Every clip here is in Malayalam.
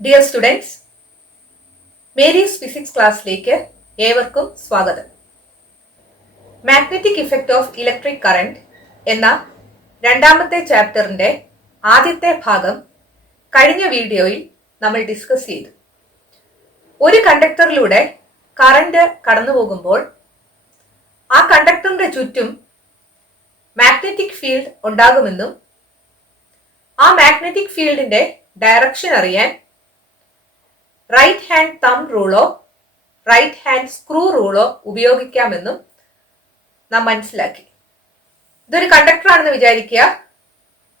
ഡിയർ സ്റ്റുഡൻസ്, മേരീസ് ഫിസിക്സ് ക്ലാസ്സിലേക്ക് ഏവർക്കും സ്വാഗതം. Magnetic effect of electric current എന്ന രണ്ടാമത്തെ ചാപ്റ്ററിന്റെ ആദ്യത്തെ ഭാഗം കഴിഞ്ഞ വീഡിയോയിൽ നമ്മൾ ഡിസ്കസ് ചെയ്തു. ഒരു കണ്ടക്ടറിലൂടെ കറന്റ് കടന്നു പോകുമ്പോൾ ആ കണ്ടക്ടറിന്റെ ചുറ്റും മാഗ്നറ്റിക് ഫീൽഡ് ഉണ്ടാകുമെന്നും ആ മാഗ്നറ്റിക് ഫീൽഡിന്റെ ഡയറക്ഷൻ അറിയാൻ റൈറ്റ് ഹാൻഡ് തംബ് റൂളോ റൈറ്റ് ഹാൻഡ് സ്ക്രൂ റൂളോ ഉപയോഗിക്കാമെന്നും നാം മനസ്സിലാക്കി. ഇതൊരു കണ്ടക്ടറാണെന്ന് വിചാരിക്കുക.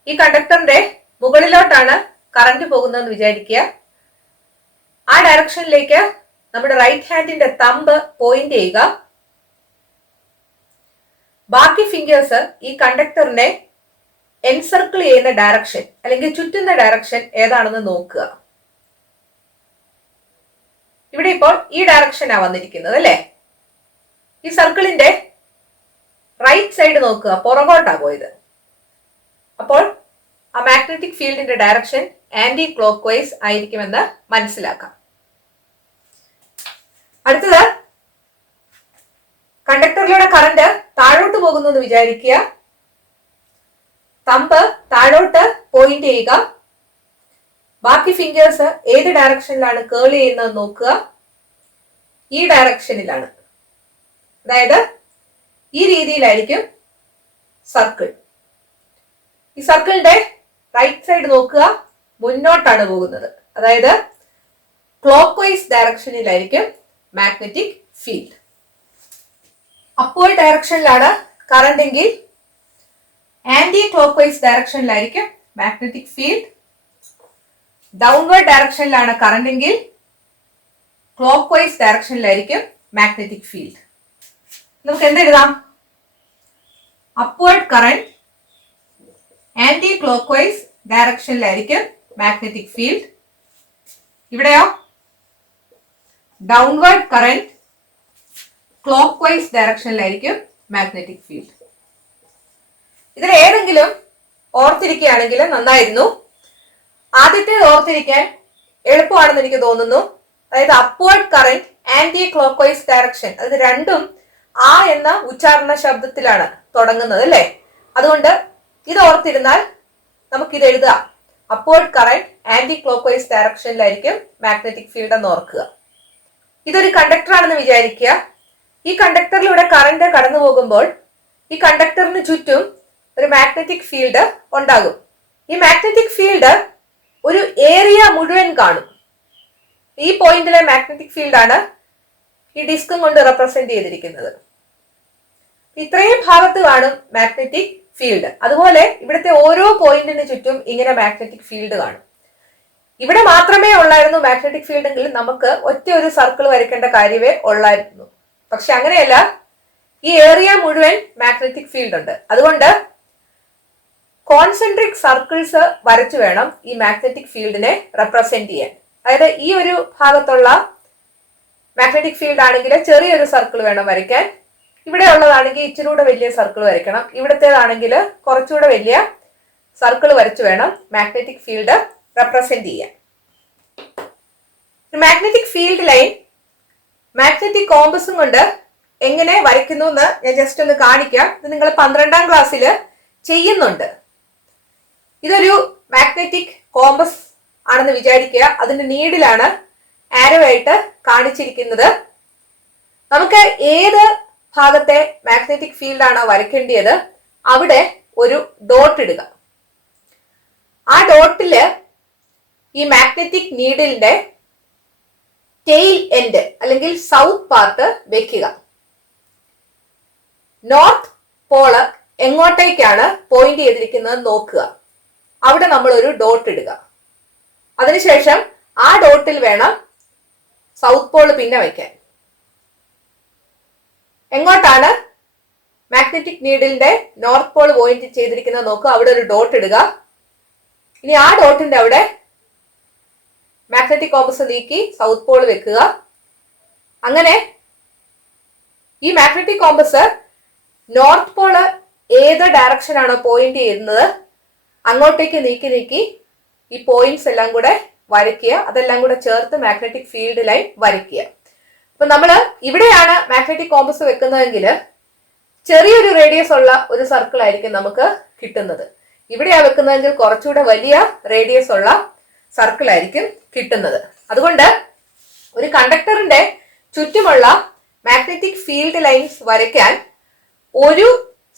ഈ കണ്ടക്ടറിന്റെ മുകളിലോട്ടാണ് കറന്റ് പോകുന്നതെന്ന് വിചാരിക്കുക. ആ ഡയറക്ഷനിലേക്ക് നമ്മുടെ റൈറ്റ് ഹാൻഡിന്റെ തമ്പ് പോയിന്റ് ചെയ്യുക. ബാക്കി ഫിംഗേഴ്സ് ഈ കണ്ടക്ടറിനെ എൻസർക്കിൾ ചെയ്യുന്ന ഡയറക്ഷൻ അല്ലെങ്കിൽ ചുറ്റുന്ന ഡയറക്ഷൻ ഏതാണെന്ന് നോക്കുക. ഇവിടെ ഇപ്പോൾ ഈ ഡയറക്ഷനാണ് വന്നിരിക്കുന്നത് അല്ലേ? ഈ സർക്കിളിന്റെ റൈറ്റ് സൈഡ് നോക്കുക, പുറകോട്ടാ പോയത്. അപ്പോൾ ആ മാഗ്നറ്റിക് ഫീൽഡിന്റെ ഡയറക്ഷൻ ആന്റി ക്ലോക്ക് വൈസ് ആയിരിക്കുമെന്ന് മനസ്സിലാക്കാം. അടുത്തത്, കണ്ടക്ടറിലൂടെ കറന്റ് താഴോട്ട് പോകുന്നു എന്ന് വിചാരിക്കുക. തമ്പ് താഴോട്ട് പോയിന്റ് ചെയ്യുക. ബാക്കി ഫിംഗേഴ്സ് ഏത് ഡയറക്ഷനിലാണ് കേൾ ചെയ്യുന്നത് നോക്കുക. ഈ ഡയറക്ഷനിലാണ്, അതായത് ഈ രീതിയിലായിരിക്കും സർക്കിൾ. ഈ സർക്കിളിന്റെ റൈറ്റ് സൈഡ് നോക്കുക, മുന്നോട്ടാണ് പോകുന്നത്. അതായത് ക്ലോക്ക് വൈസ് ഡയറക്ഷനിലായിരിക്കും മാഗ്നറ്റിക് ഫീൽഡ്. അപ്വേർഡ് ഡയറക്ഷനിലാണ് കറന്റ് എങ്കിൽ ആന്റി ക്ലോക്ക് വൈസ് ഡയറക്ഷനിലായിരിക്കും മാഗ്നറ്റിക് ഫീൽഡ്. ഡൗൺവേർഡ് ഡയറക്ഷനിലാണ് കറന്റ് എങ്കിൽ ക്ലോക്ക് വൈസ് ഡയറക്ഷനിലായിരിക്കും മാഗ്നറ്റിക് ഫീൽഡ്. നമുക്ക് എന്തെഴുതാം? Upward current anti clock vice ഡയറക്ഷനിലായിരിക്കും മാഗ്നറ്റിക് ഫീൽഡ്. ഇവിടെയോ ഡൗൺവേർഡ് കറന്റ് ക്ലോക്ക് വൈസ് ഡയറക്ഷനിലായിരിക്കും മാഗ്നറ്റിക് ഫീൽഡ്. ഇതിൽ ഏതെങ്കിലും ഓർത്തിരിക്കുകയാണെങ്കിൽ നന്നായിരുന്നു. ആദ്യത്തേത് ഓർത്തിരിക്കാൻ എളുപ്പമാണെന്ന് എനിക്ക് തോന്നുന്നു. അതായത് upward current anti clock vice direction, അത് രണ്ടും ആ എന്ന ഉച്ചാരണ ശബ്ദത്തിലാണ് തുടങ്ങുന്നത് അല്ലേ? അതുകൊണ്ട് ഇത് ഓർത്തിരുന്നാൽ നമുക്കിത് എഴുതാം. Upward current anti clock vice ഡയറക്ഷനിലായിരിക്കും മാഗ്നറ്റിക് ഫീൽഡ് എന്ന് ഓർക്കുക. ഇതൊരു കണ്ടക്ടർ ആണെന്ന് വിചാരിക്കുക. ഈ കണ്ടക്ടറിലൂടെ കറന്റ് കടന്നു പോകുമ്പോൾ ഈ കണ്ടക്ടറിന് ചുറ്റും ഒരു മാഗ്നറ്റിക് ഫീൽഡ് ഉണ്ടാകും. ഈ മാഗ്നറ്റിക് ഫീൽഡ് ഒരു ഏരിയ മുഴുവൻ കാണും. ഈ പോയിന്റിലെ മാഗ്നറ്റിക് ഫീൽഡ് ആണ് ഈ ഡിസ്കും കൊണ്ട് റെപ്രസെന്റ് ചെയ്തിരിക്കുന്നത്. ഇത്രയും ഭാഗത്ത് കാണും മാഗ്നറ്റിക് ഫീൽഡ്. അതുപോലെ ഇവിടുത്തെ ഓരോ പോയിന്റിന് ചുറ്റും ഇങ്ങനെ മാഗ്നറ്റിക് ഫീൽഡ് കാണും. ഇവിടെ മാത്രമേ ഉള്ളായിരുന്നു മാഗ്നറ്റിക് ഫീൽഡ് എങ്കിൽ നമുക്ക് ഒറ്റ ഒരു സർക്കിൾ വരയ്ക്കേണ്ട കാര്യമേ ഉള്ളായിരുന്നു. പക്ഷെ അങ്ങനെയല്ല, ഈ ഏരിയ മുഴുവൻ മാഗ്നറ്റിക് ഫീൽഡ് ഉണ്ട്. അതുകൊണ്ട് കോൺസെൻട്രിക് സർക്കിൾസ് വരച്ചു വേണം ഈ മാഗ്നറ്റിക് ഫീൽഡിനെ റെപ്രസെന്റ് ചെയ്യാൻ. അതായത് ഈ ഒരു ഭാഗത്തുള്ള മാഗ്നറ്റിക് ഫീൽഡ് ആണെങ്കിൽ ചെറിയൊരു സർക്കിൾ വേണം വരയ്ക്കാൻ. ഇവിടെ ഉള്ളതാണെങ്കിൽ ഇച്ചിരി കൂടെ വലിയ സർക്കിൾ വരയ്ക്കണം. ഇവിടത്തേതാണെങ്കിൽ കുറച്ചുകൂടെ വലിയ സർക്കിൾ വരച്ചു വേണം മാഗ്നറ്റിക് ഫീൽഡ് റെപ്രസെന്റ് ചെയ്യാൻ. മാഗ്നറ്റിക് ഫീൽഡ് ലൈൻ മാഗ്നറ്റിക് കോമ്പസും കൊണ്ട് എങ്ങനെ വരയ്ക്കുന്നു എന്ന് ഞാൻ ജസ്റ്റ് ഒന്ന് കാണിക്കാം. ഇത് നിങ്ങൾ 12ാം ക്ലാസ്സിൽ ചെയ്യുന്നുണ്ട്. ഇതൊരു മാഗ്നറ്റിക് കോമ്പസ് ആണെന്ന് വിചാരിക്കുക. അതിന്റെ നീഡിലാണ് ആരോ ആയിട്ട് കാണിച്ചിരിക്കുന്നത്. നമുക്ക് ഏത് ഭാഗത്തെ മാഗ്നറ്റിക് ഫീൽഡ് ആണോ വരയ്ക്കേണ്ടത് അവിടെ ഒരു ഡോട്ട് ഇടുക. ആ ഡോട്ടില് ഈ മാഗ്നറ്റിക് നീഡിലിന്റെ ടെയിൽ എൻഡ് അല്ലെങ്കിൽ സൗത്ത് പാർട്ട് വെക്കുക. നോർത്ത് പോള് എങ്ങോട്ടേക്കാണ് പോയിന്റ് ചെയ്തിരിക്കുന്നത് നോക്കുക. അവിടെ നമ്മൾ ഒരു ഡോട്ട് ഇടുക. അതിനുശേഷം ആ ഡോട്ടിൽ വേണം സൗത്ത് പോള് പിന്നെ വയ്ക്കാൻ. എങ്ങോട്ടാണ് മാഗ്നറ്റിക് നീഡിലിന്റെ നോർത്ത് പോൾ പോയിന്റ് ചെയ്തിരിക്കുന്നത് നോക്കുക. അവിടെ ഒരു ഡോട്ട് ഇടുക. ഇനി ആ ഡോട്ടിന്റെ അവിടെ മാഗ്നറ്റിക് കോമ്പസ് നീക്കി സൗത്ത് പോൾ വെക്കുക. അങ്ങനെ ഈ മാഗ്നറ്റിക് കോമ്പസ് നോർത്ത് പോള് ഏത് ഡയറക്ഷൻ ആണോ പോയിന്റ് ചെയ്യുന്നത് അങ്ങോട്ടേക്ക് നീക്കി നീക്കി ഈ പോയിന്റ്സ് എല്ലാം കൂടെ വരയ്ക്കുക. അതെല്ലാം കൂടെ ചേർത്ത് മാഗ്നറ്റിക് ഫീൽഡ് ലൈൻ വരയ്ക്കുക. അപ്പൊ നമ്മള് ഇവിടെയാണ് മാഗ്നറ്റിക് കോമ്പസ് വെക്കുന്നതെങ്കിൽ ചെറിയൊരു റേഡിയസ് ഉള്ള ഒരു സർക്കിൾ ആയിരിക്കും നമുക്ക് കിട്ടുന്നത്. ഇവിടെയാ വെക്കുന്നതെങ്കിൽ കുറച്ചുകൂടെ വലിയ റേഡിയസ് ഉള്ള സർക്കിൾ ആയിരിക്കും കിട്ടുന്നത്. അതുകൊണ്ട് ഒരു കണ്ടക്ടറിന്റെ ചുറ്റുമുള്ള മാഗ്നറ്റിക് ഫീൽഡ് ലൈൻസ് വരയ്ക്കാൻ ഒരു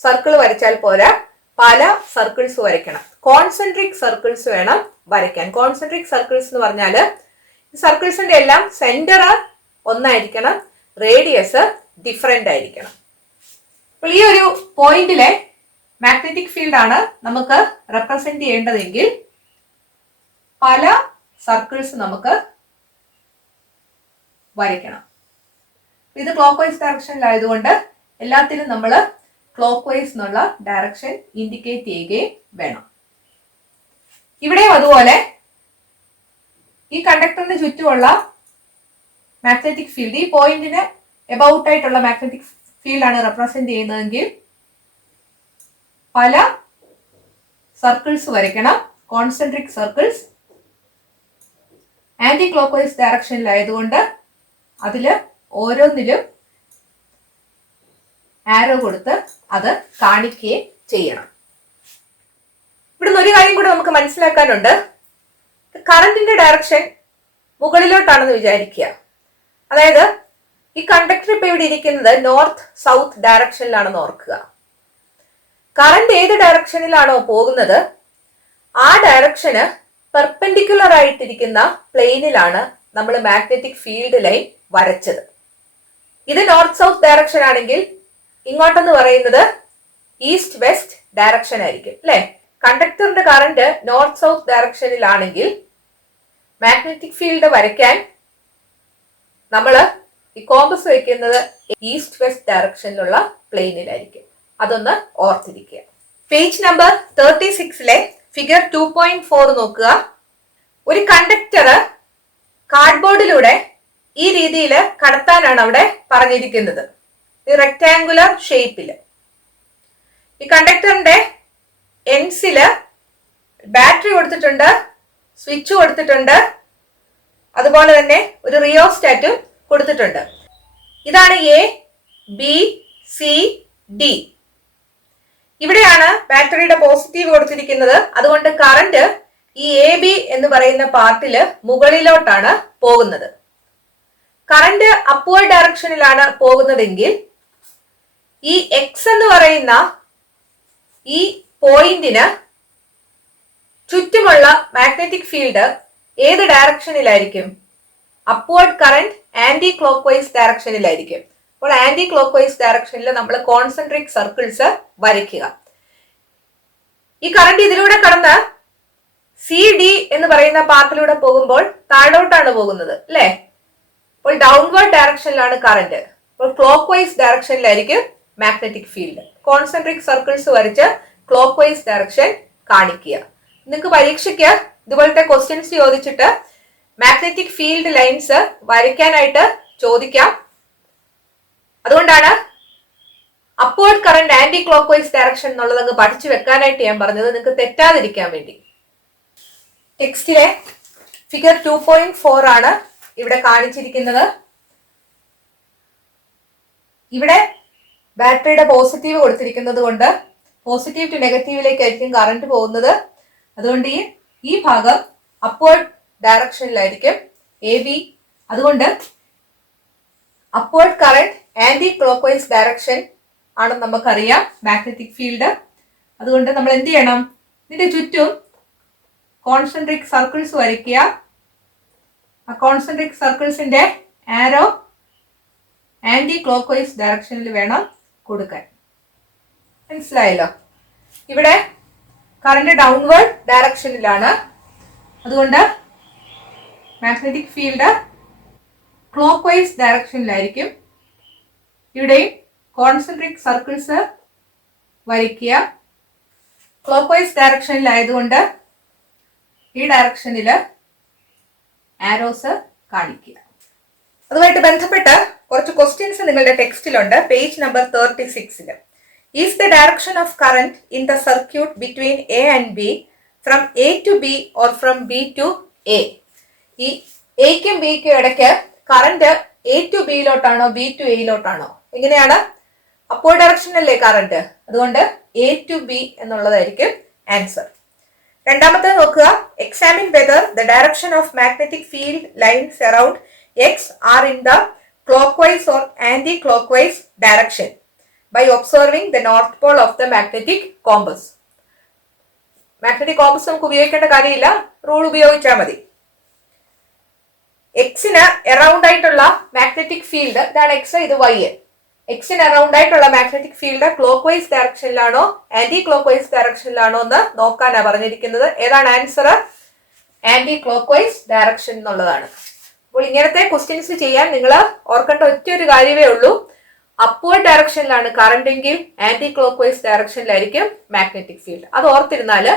സർക്കിൾ വരച്ചാൽ പോരാ, പല സർക്കിൾസ് വരയ്ക്കണം. കോൺസെൻട്രിക് സർക്കിൾസ് വേണം വരയ്ക്കാൻ. കോൺസെൻട്രിക് സർക്കിൾസ് എന്ന് പറഞ്ഞാല് സർക്കിൾസിന്റെ എല്ലാം സെന്റർ ഒന്നായിരിക്കണം, റേഡിയസ് ഡിഫറെന്റ് ആയിരിക്കണം. അപ്പോൾ ഈ ഒരു പോയിന്റിലെ മാഗ്നറ്റിക് ഫീൽഡ് ആണ് നമുക്ക് റെപ്രസെന്റ് ചെയ്യേണ്ടതെങ്കിൽ പല സർക്കിൾസ് നമുക്ക് വരയ്ക്കണം. ഇത് ക്ലോക്ക് വൈസ് ഡയറക്ഷനിലായതുകൊണ്ട് എല്ലാത്തിലും നമ്മൾ ക്ലോക്ക് വൈസ് എന്നുള്ള ഡയറക്ഷൻ ഇൻഡിക്കേറ്റ് ചെയ്യുകയും വേണം. ഇവിടെയും അതുപോലെ ഈ കണ്ടക്ടറിന് ചുറ്റുമുള്ള മാഗ്നറ്റിക് ഫീൽഡ്, ഈ പോയിന്റിന് എബൌട്ട് ആയിട്ടുള്ള മാഗ്നറ്റിക് ഫീൽഡ് ആണ് റെപ്രസെന്റ് ചെയ്യുന്നതെങ്കിൽ പല സർക്കിൾസ് വരയ്ക്കണം, concentric circles. Anti clock vice ഡയറക്ഷനിലായതുകൊണ്ട് അതില് ഓരോന്നിലും ആരോ കൊടുത്ത് അത് കാണിക്കുകയും ചെയ്യണം. ഇവിടുന്ന് ഒരു കാര്യം കൂടെ നമുക്ക് മനസ്സിലാക്കാനുണ്ട്. കറന്റിന്റെ ഡയറക്ഷൻ മുകളിലോട്ടാണെന്ന് വിചാരിക്കുക. അതായത് ഈ കണ്ടക്ടർ ഇപ്പൊ ഇവിടെ ഇരിക്കുന്നത് നോർത്ത് സൗത്ത് ഡയറക്ഷനിലാണെന്ന് ഓർക്കുക. കറന്റ് ഏത് ഡയറക്ഷനിലാണോ പോകുന്നത് ആ ഡയറക്ഷന് പെർപെൻഡിക്കുലർ ആയിട്ടിരിക്കുന്ന പ്ലെയിനിലാണ് നമ്മൾ മാഗ്നറ്റിക് ഫീൽഡ് ലൈൻ വരച്ചത്. ഇത് നോർത്ത് സൗത്ത് ഡയറക്ഷൻ ആണെങ്കിൽ ഇങ്ങോട്ടെന്ന് പറയുന്നത് ഈസ്റ്റ് വെസ്റ്റ് ഡയറക്ഷൻ ആയിരിക്കും അല്ലെ. കണ്ടക്ടറിന്റെ കറന്റ് നോർത്ത് സൗത്ത് ഡയറക്ഷനിലാണെങ്കിൽ മാഗ്നറ്റിക് ഫീൽഡ് വരയ്ക്കാൻ നമ്മൾ ഈ കോമ്പസ് വയ്ക്കുന്നത് ഈസ്റ്റ് വെസ്റ്റ് ഡയറക്ഷനിലുള്ള പ്ലെയിനിലായിരിക്കും. അതൊന്ന് ഓർത്തിരിക്കുക. പേജ് നമ്പർ 36 ഫിഗർ 2.4 നോക്കുക. ഒരു കണ്ടക്ടർ കാർഡ്ബോർഡിലൂടെ ഈ രീതിയിൽ കടത്താനാണ് അവിടെ പറഞ്ഞിരിക്കുന്നത്, റെക്ടാങ്കുലർ ഷേപ്പില്. ഈ കണ്ടക്ടറിന്റെ എൻഡ്സില് ബാറ്ററി കൊടുത്തിട്ടുണ്ട്, സ്വിച്ച് കൊടുത്തിട്ടുണ്ട്, അതുപോലെ തന്നെ ഒരു റിയോസ്റ്റാറ്റും കൊടുത്തിട്ടുണ്ട്. ഇതാണ് എ, ബി, സി, ഡി. ഇവിടെയാണ് ബാറ്ററിയുടെ പോസിറ്റീവ് കൊടുത്തിരിക്കുന്നത്. അതുകൊണ്ട് കറന്റ് ഈ എ ബി എന്ന് പറയുന്ന പാർട്ടില് മുകളിലോട്ടാണ് പോകുന്നത്. കറന്റ് അപ്വേർഡ് ഡയറക്ഷനിലാണ് പോകുന്നതെങ്കിൽ ഈ എക്സ് എന്ന് പറയുന്ന ഈ പോയിന്റിന് ചുറ്റുമുള്ള മാഗ്നറ്റിക് ഫീൽഡ് ഏത് ഡയറക്ഷനിലായിരിക്കും? Upward current anti clock vice ഡയറക്ഷനിലായിരിക്കും. അപ്പോൾ ആന്റി ക്ലോക്ക് വൈസ് ഡയറക്ഷനിൽ നമ്മൾ കോൺസെൻട്രിക് സർക്കിൾസ് വരയ്ക്കുക. ഈ കറന്റ് ഇതിലൂടെ കടന്ന് സി ഡി എന്ന് പറയുന്ന പാർട്ടിലൂടെ പോകുമ്പോൾ താഴോട്ടാണ് പോകുന്നത് അല്ലെ. അപ്പോൾ ഡൗൺവേർഡ് ഡയറക്ഷനിലാണ് കറന്റ്. അപ്പോൾ ക്ലോക്ക് വൈസ് ഡയറക്ഷനിലായിരിക്കും മാഗ്നറ്റിക് ഫീൽഡ്. കോൺസെൻട്രിക് സർക്കിൾസ് വരച്ച് ക്ലോക്ക് വൈസ് ഡയറക്ഷൻ കാണിക്കുക. നിങ്ങൾക്ക് പരീക്ഷയ്ക്ക് ഇതുപോലത്തെ ക്വസ്റ്റ്യൻസ് ചോദിച്ചിട്ട് മാഗ്നറ്റിക് ഫീൽഡ് ലൈൻസ് വരയ്ക്കാനായിട്ട് ചോദിക്കാം. അതുകൊണ്ടാണ് upward current anti clock vice direction എന്നുള്ളത് അങ്ങ് പഠിച്ചു വെക്കാനായിട്ട് ഞാൻ പറഞ്ഞത്, നിങ്ങൾക്ക് തെറ്റാതിരിക്കാൻ വേണ്ടി. ടെക്സ്റ്റിലെ ഫിഗർ 2.4 ആണ് ഇവിടെ കാണിച്ചിരിക്കുന്നത്. ഇവിടെ ബാറ്ററിയുടെ പോസിറ്റീവ് കൊടുത്തിരിക്കുന്നത് കൊണ്ട് പോസിറ്റീവ് ടു നെഗറ്റീവിലേക്കായിരിക്കും കറന്റ് പോകുന്നത്. അതുകൊണ്ട് ഈ ഭാഗം അപ്വേർഡ് ഡയറക്ഷനിലായിരിക്കും എ ബി. അതുകൊണ്ട് upward current anti clock vice direction ആണെന്ന് നമുക്കറിയാം മാഗ്നറ്റിക് ഫീൽഡ്. അതുകൊണ്ട് നമ്മൾ എന്ത് ചെയ്യണം? ഇതിന്റെ ചുറ്റും കോൺസെൻട്രിക് സർക്കിൾസ് വരയ്ക്കുക. ആ കോൺസെൻട്രിക് സർക്കിൾസിന്റെ ആരോ ആന്റി ക്ലോക്ക് വൈസ് ഡയറക്ഷനിൽ വേണം കൊടുക്കാൻ. മനസ്സിലായല്ലോ? ഇവിടെ കറന്റ് ഡൗൺവേർഡ് ഡയറക്ഷനിലാണ്. അതുകൊണ്ട് മാഗ്നറ്റിക് ഫീൽഡ് ക്ലോക്ക് വൈസ് ഡയറക്ഷനിലായിരിക്കും. ഇവിടെയും കോൺസെൻട്രിക് സർക്കിൾസ് വരയ്ക്കുക. ക്ലോക്ക് വൈസ് ഡയറക്ഷനിലായതുകൊണ്ട് ഈ ഡയറക്ഷനിൽ ആരോസ് കാണിക്കുക. അതുമായിട്ട് ബന്ധപ്പെട്ട് കുറച്ച് ക്വസ്റ്റ്യൻസ് നിങ്ങളുടെ ടെക്സ്റ്റിലുണ്ട്. Page number 36. Is the direction of current in the circuit between A and B from A to B or from B to A? ഈ എയ്ക്കും ബിക്കും ഇടയ്ക്ക് കറന്റ് എ ടു ബിയിലോട്ടാണോ ബി ടു എയിലോട്ടാണോ? എങ്ങനെയാണ്? അപ്വേർഡ് ഡയറക്ഷനല്ലേ കറന്റ്, അതുകൊണ്ട് എ ടു ബി എന്നുള്ളതായിരിക്കും ആൻസർ. രണ്ടാമത്തെ നോക്കുക, examine whether the direction of magnetic field lines around X R in the clockwise or anti clockwise direction by observing the north pole of the magnetic compass. Magnetic compass നമുക്ക് ഉപയോഗിക്കേണ്ട കാര്യമില്ല, റൂൾ ഉപയോഗിച്ചാൽ മതി. എക്സിന് അറൌണ്ട് ആയിട്ടുള്ള മാഗ്നറ്റിക് ഫീൽഡ്, ഇതാണ് എക്സ്, ഇത് വൈ. എക്സിന് അറൌണ്ട് ആയിട്ടുള്ള മാഗ്നറ്റിക് ഫീൽഡ് ക്ലോക്ക് വൈസ് ഡയറക്ഷനിലാണോ ആന്റി ക്ലോക്ക് വൈസ് ഡയറക്ഷനിലാണോ എന്ന് നോക്കാനാണ് പറഞ്ഞിരിക്കുന്നത്. ഏതാണ് answer? Anti clock vice direction എന്നുള്ളതാണ്. അപ്പോൾ ഇങ്ങനത്തെ ക്വസ്റ്റ്യൻസ് ചെയ്യാൻ നിങ്ങൾ ഓർക്കേണ്ട ഒറ്റ ഒരു കാര്യമേ ഉള്ളൂ, അപ്വേർഡ് ഡയറക്ഷനിലാണ് കറണ്ട് എങ്കിൽ ആന്റി ക്ലോക്ക് വൈസ് ഡയറക്ഷനിലായിരിക്കും മാഗ്നറ്റിക് ഫീൽഡ്. അത് ഓർത്തിരുന്നാല്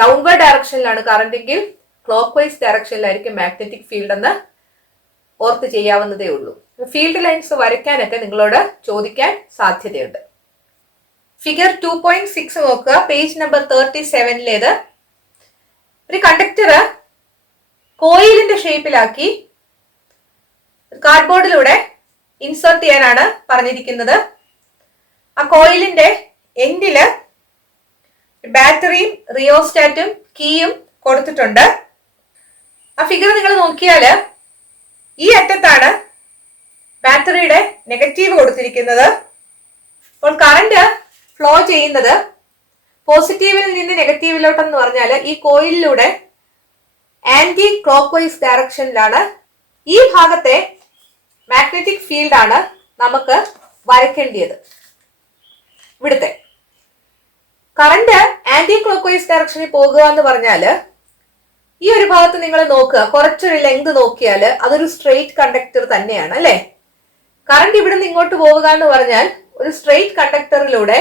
ഡൗൺവേർഡ് ഡയറക്ഷനിലാണ് കറണ്ട് എങ്കിൽ ക്ലോക്ക് വൈസ് ഡയറക്ഷനിലായിരിക്കും മാഗ്നറ്റിക് ഫീൽഡ് എന്ന് ഓർത്ത് ചെയ്യാവുന്നതേ ഉള്ളൂ. ഫീൽഡ് ലൈൻസ് വരയ്ക്കാനൊക്കെ നിങ്ങളോട് ചോദിക്കാൻ സാധ്യതയുണ്ട്. ഫിഗർ 2.6 നോക്കുക, പേജ് നമ്പർ 37. ഒരു കണ്ടക്ടർ കോയിലിന്റെ ഷേപ്പിലാക്കി കാർഡ്ബോർഡിലൂടെ ഇൻസേർട്ട് ചെയ്യാനാണ് പറഞ്ഞിരിക്കുന്നത്. ആ കോയിലിന്റെ എൻഡില് ബാറ്ററിയും റിയോസ്റ്റാറ്റും കീയും കൊടുത്തിട്ടുണ്ട്. ആ ഫിഗർ നിങ്ങൾ നോക്കിയാല് ഈ അറ്റത്താണ് ബാറ്ററിയുടെ നെഗറ്റീവ് കൊടുത്തിരിക്കുന്നത്. അപ്പോൾ കറന്റ് ഫ്ലോ ചെയ്യുന്നത് പോസിറ്റീവിൽ നിന്ന് നെഗറ്റീവിലോട്ടെന്ന് പറഞ്ഞാൽ ഈ കോയിലിലൂടെ ആന്റി ക്ലോക്ക് വൈസ് ഡയറക്ഷനിലാണ്. ഈ ഭാഗത്തെ മാഗ്നറ്റിക് ഫീൽഡ് ആണ് നമുക്ക് വരയ്ക്കേണ്ടത്. ഇവിടുത്തെ കറന്റ് ആന്റി ക്ലോക്ക് വൈസ് ഡയറക്ഷനിൽ പോകുക എന്ന് പറഞ്ഞാല് ഈ ഒരു ഭാഗത്ത് നിങ്ങൾ നോക്കുക, കുറച്ചൊരു ലെങ്ത് നോക്കിയാൽ അതൊരു സ്ട്രെയിറ്റ് കണ്ടക്ടർ തന്നെയാണ് അല്ലെ. കറന്റ് ഇവിടുന്ന് ഇങ്ങോട്ട് പോവുക എന്ന് പറഞ്ഞാൽ ഒരു സ്ട്രെയിറ്റ് കണ്ടക്ടറിലൂടെ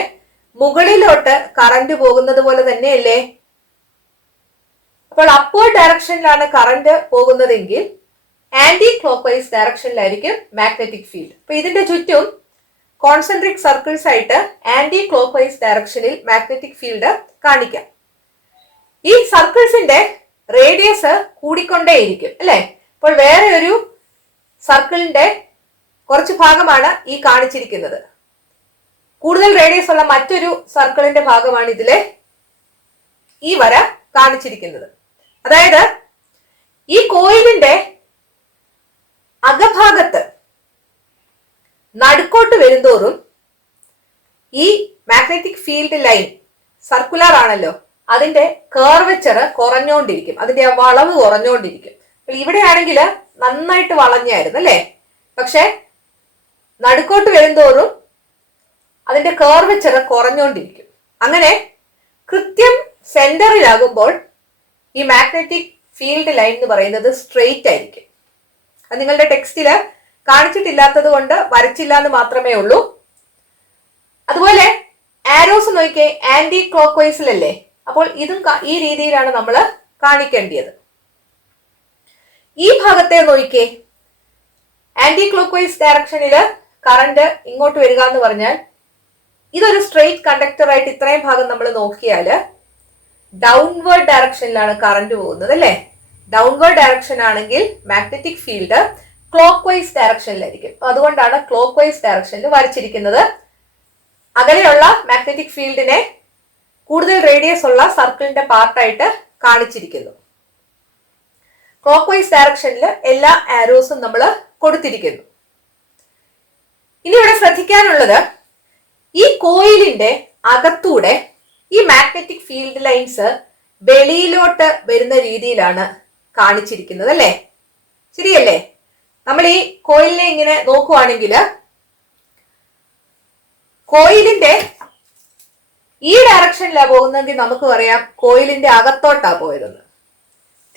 മുകളിലോട്ട് കറന്റ് പോകുന്നത് പോലെ തന്നെയല്ലേ. അപ്പോൾ അപ്വേർഡ് ഡയറക്ഷനിലാണ് കറന്റ് പോകുന്നതെങ്കിൽ ആന്റി ക്ലോക്ക് വൈസ് ഡയറക്ഷനിലായിരിക്കും മാഗ്നറ്റിക് ഫീൽഡ്. അപ്പൊ ഇതിന്റെ ചുറ്റും കോൺസെൻട്രിക് സർക്കിൾസ് ആയിട്ട് ആന്റി ക്ലോക്ക് വൈസ് ഡയറക്ഷനിൽ മാഗ്നറ്റിക് ഫീൽഡ് കാണിക്കാം. ഈ സർക്കിൾസിന്റെ റേഡിയസ് കൂടിക്കൊണ്ടേയിരിക്കും അല്ലെ. അപ്പോൾ വേറെ ഒരു സർക്കിളിന്റെ കുറച്ച് ഭാഗമാണ് ഈ കാണിച്ചിരിക്കുന്നത്. കൂടുതൽ റേഡിയസ് ഉള്ള മറ്റൊരു സർക്കിളിന്റെ ഭാഗമാണ് ഇതിലെ ഈ വര കാണിച്ചിരിക്കുന്നത്. അതായത് ഈ കോയിലിന്റെ അകഭാഗത്ത് നടുക്കോട്ട് വരുന്തോറും ഈ മാഗ്നറ്റിക് ഫീൽഡ് ലൈൻ സർക്കുലർ ആണല്ലോ, അതിന്റെ കർവച്ചർ കുറഞ്ഞുകൊണ്ടിരിക്കും, അതിന്റെ ആ വളവ് കുറഞ്ഞുകൊണ്ടിരിക്കും. ഇവിടെയാണെങ്കിൽ നന്നായിട്ട് വളഞ്ഞായിരുന്നു അല്ലെ, പക്ഷെ നടുക്കോട്ട് വരുന്തോറും അതിന്റെ കർവച്ചർ കുറഞ്ഞുകൊണ്ടിരിക്കും. അങ്ങനെ കൃത്യം സെന്ററിലാകുമ്പോൾ ഈ മാഗ്നറ്റിക് ഫീൽഡ് ലൈൻ എന്ന് പറയുന്നത് സ്ട്രെയിറ്റ് ആയിരിക്കും. അത് നിങ്ങളുടെ ടെക്സ്റ്റില് കാണിച്ചിട്ടില്ലാത്തത് കൊണ്ട് വരച്ചില്ല എന്ന് മാത്രമേ ഉള്ളൂ. അതുപോലെ ആരോസ് നോക്കിയേ, ആന്റി ക്ലോക്ക് വൈസിലല്ലേ, അപ്പോൾ ഇതും ഈ രീതിയിലാണ് നമ്മൾ കാണിക്കേണ്ടത്. ഈ ഭാഗത്തെ നോക്കിയേ, ആന്റി ക്ലോക്ക് വൈസ് ഡയറക്ഷനിൽ കറന്റ് ഇങ്ങോട്ട് വരിക എന്ന് പറഞ്ഞാൽ ഇതൊരു സ്ട്രെയിറ്റ് കണ്ടക്ടർ ആയിട്ട് ഇത്രയും ഭാഗം നമ്മൾ നോക്കിയാൽ ഡൗൺവേർഡ് ഡയറക്ഷനിലാണ് കറന്റ് പോകുന്നത് അല്ലെ. ഡൗൺവേർഡ് ഡയറക്ഷൻ ആണെങ്കിൽ മാഗ്നറ്റിക് ഫീൽഡ് ക്ലോക്ക് വൈസ് ഡയറക്ഷനിലായിരിക്കും. അതുകൊണ്ടാണ് ക്ലോക്ക് വൈസ് ഡയറക്ഷനിൽ വരച്ചിരിക്കുന്നത്. അകലെയുള്ള മാഗ്നറ്റിക് ഫീൽഡിനെ കൂടുതൽ റേഡിയസ് ഉള്ള സർക്കിളിന്റെ പാർട്ടായിട്ട് കാണിച്ചിരിക്കുന്നു. ക്ലോക്ക് വൈസ് ഡയറക്ഷനിൽ എല്ലാ ആരോസും നമ്മൾ കൊടുത്തിരിക്കുന്നു. ഇനി ഇവിടെ ശ്രദ്ധിക്കാനുള്ളത്, ഈ കോയിലിന്റെ അകത്തൂടെ ഈ മാഗ്നറ്റിക് ഫീൽഡ് ലൈൻസ് വെളിയിലോട്ട് വരുന്ന രീതിയിലാണ് കാണിച്ചിരിക്കുന്നത് അല്ലെ. ശരിയല്ലേ? നമ്മൾ ഈ കോയിലിനെ ഇങ്ങനെ നോക്കുവാണെങ്കിൽ കോയിലിന്റെ ഈ ഡയറക്ഷനിലാണ് പോകുന്നതെങ്കിൽ നമുക്ക് പറയാം കോയിലിന്റെ അകത്തോട്ടാ പോയതെന്ന്.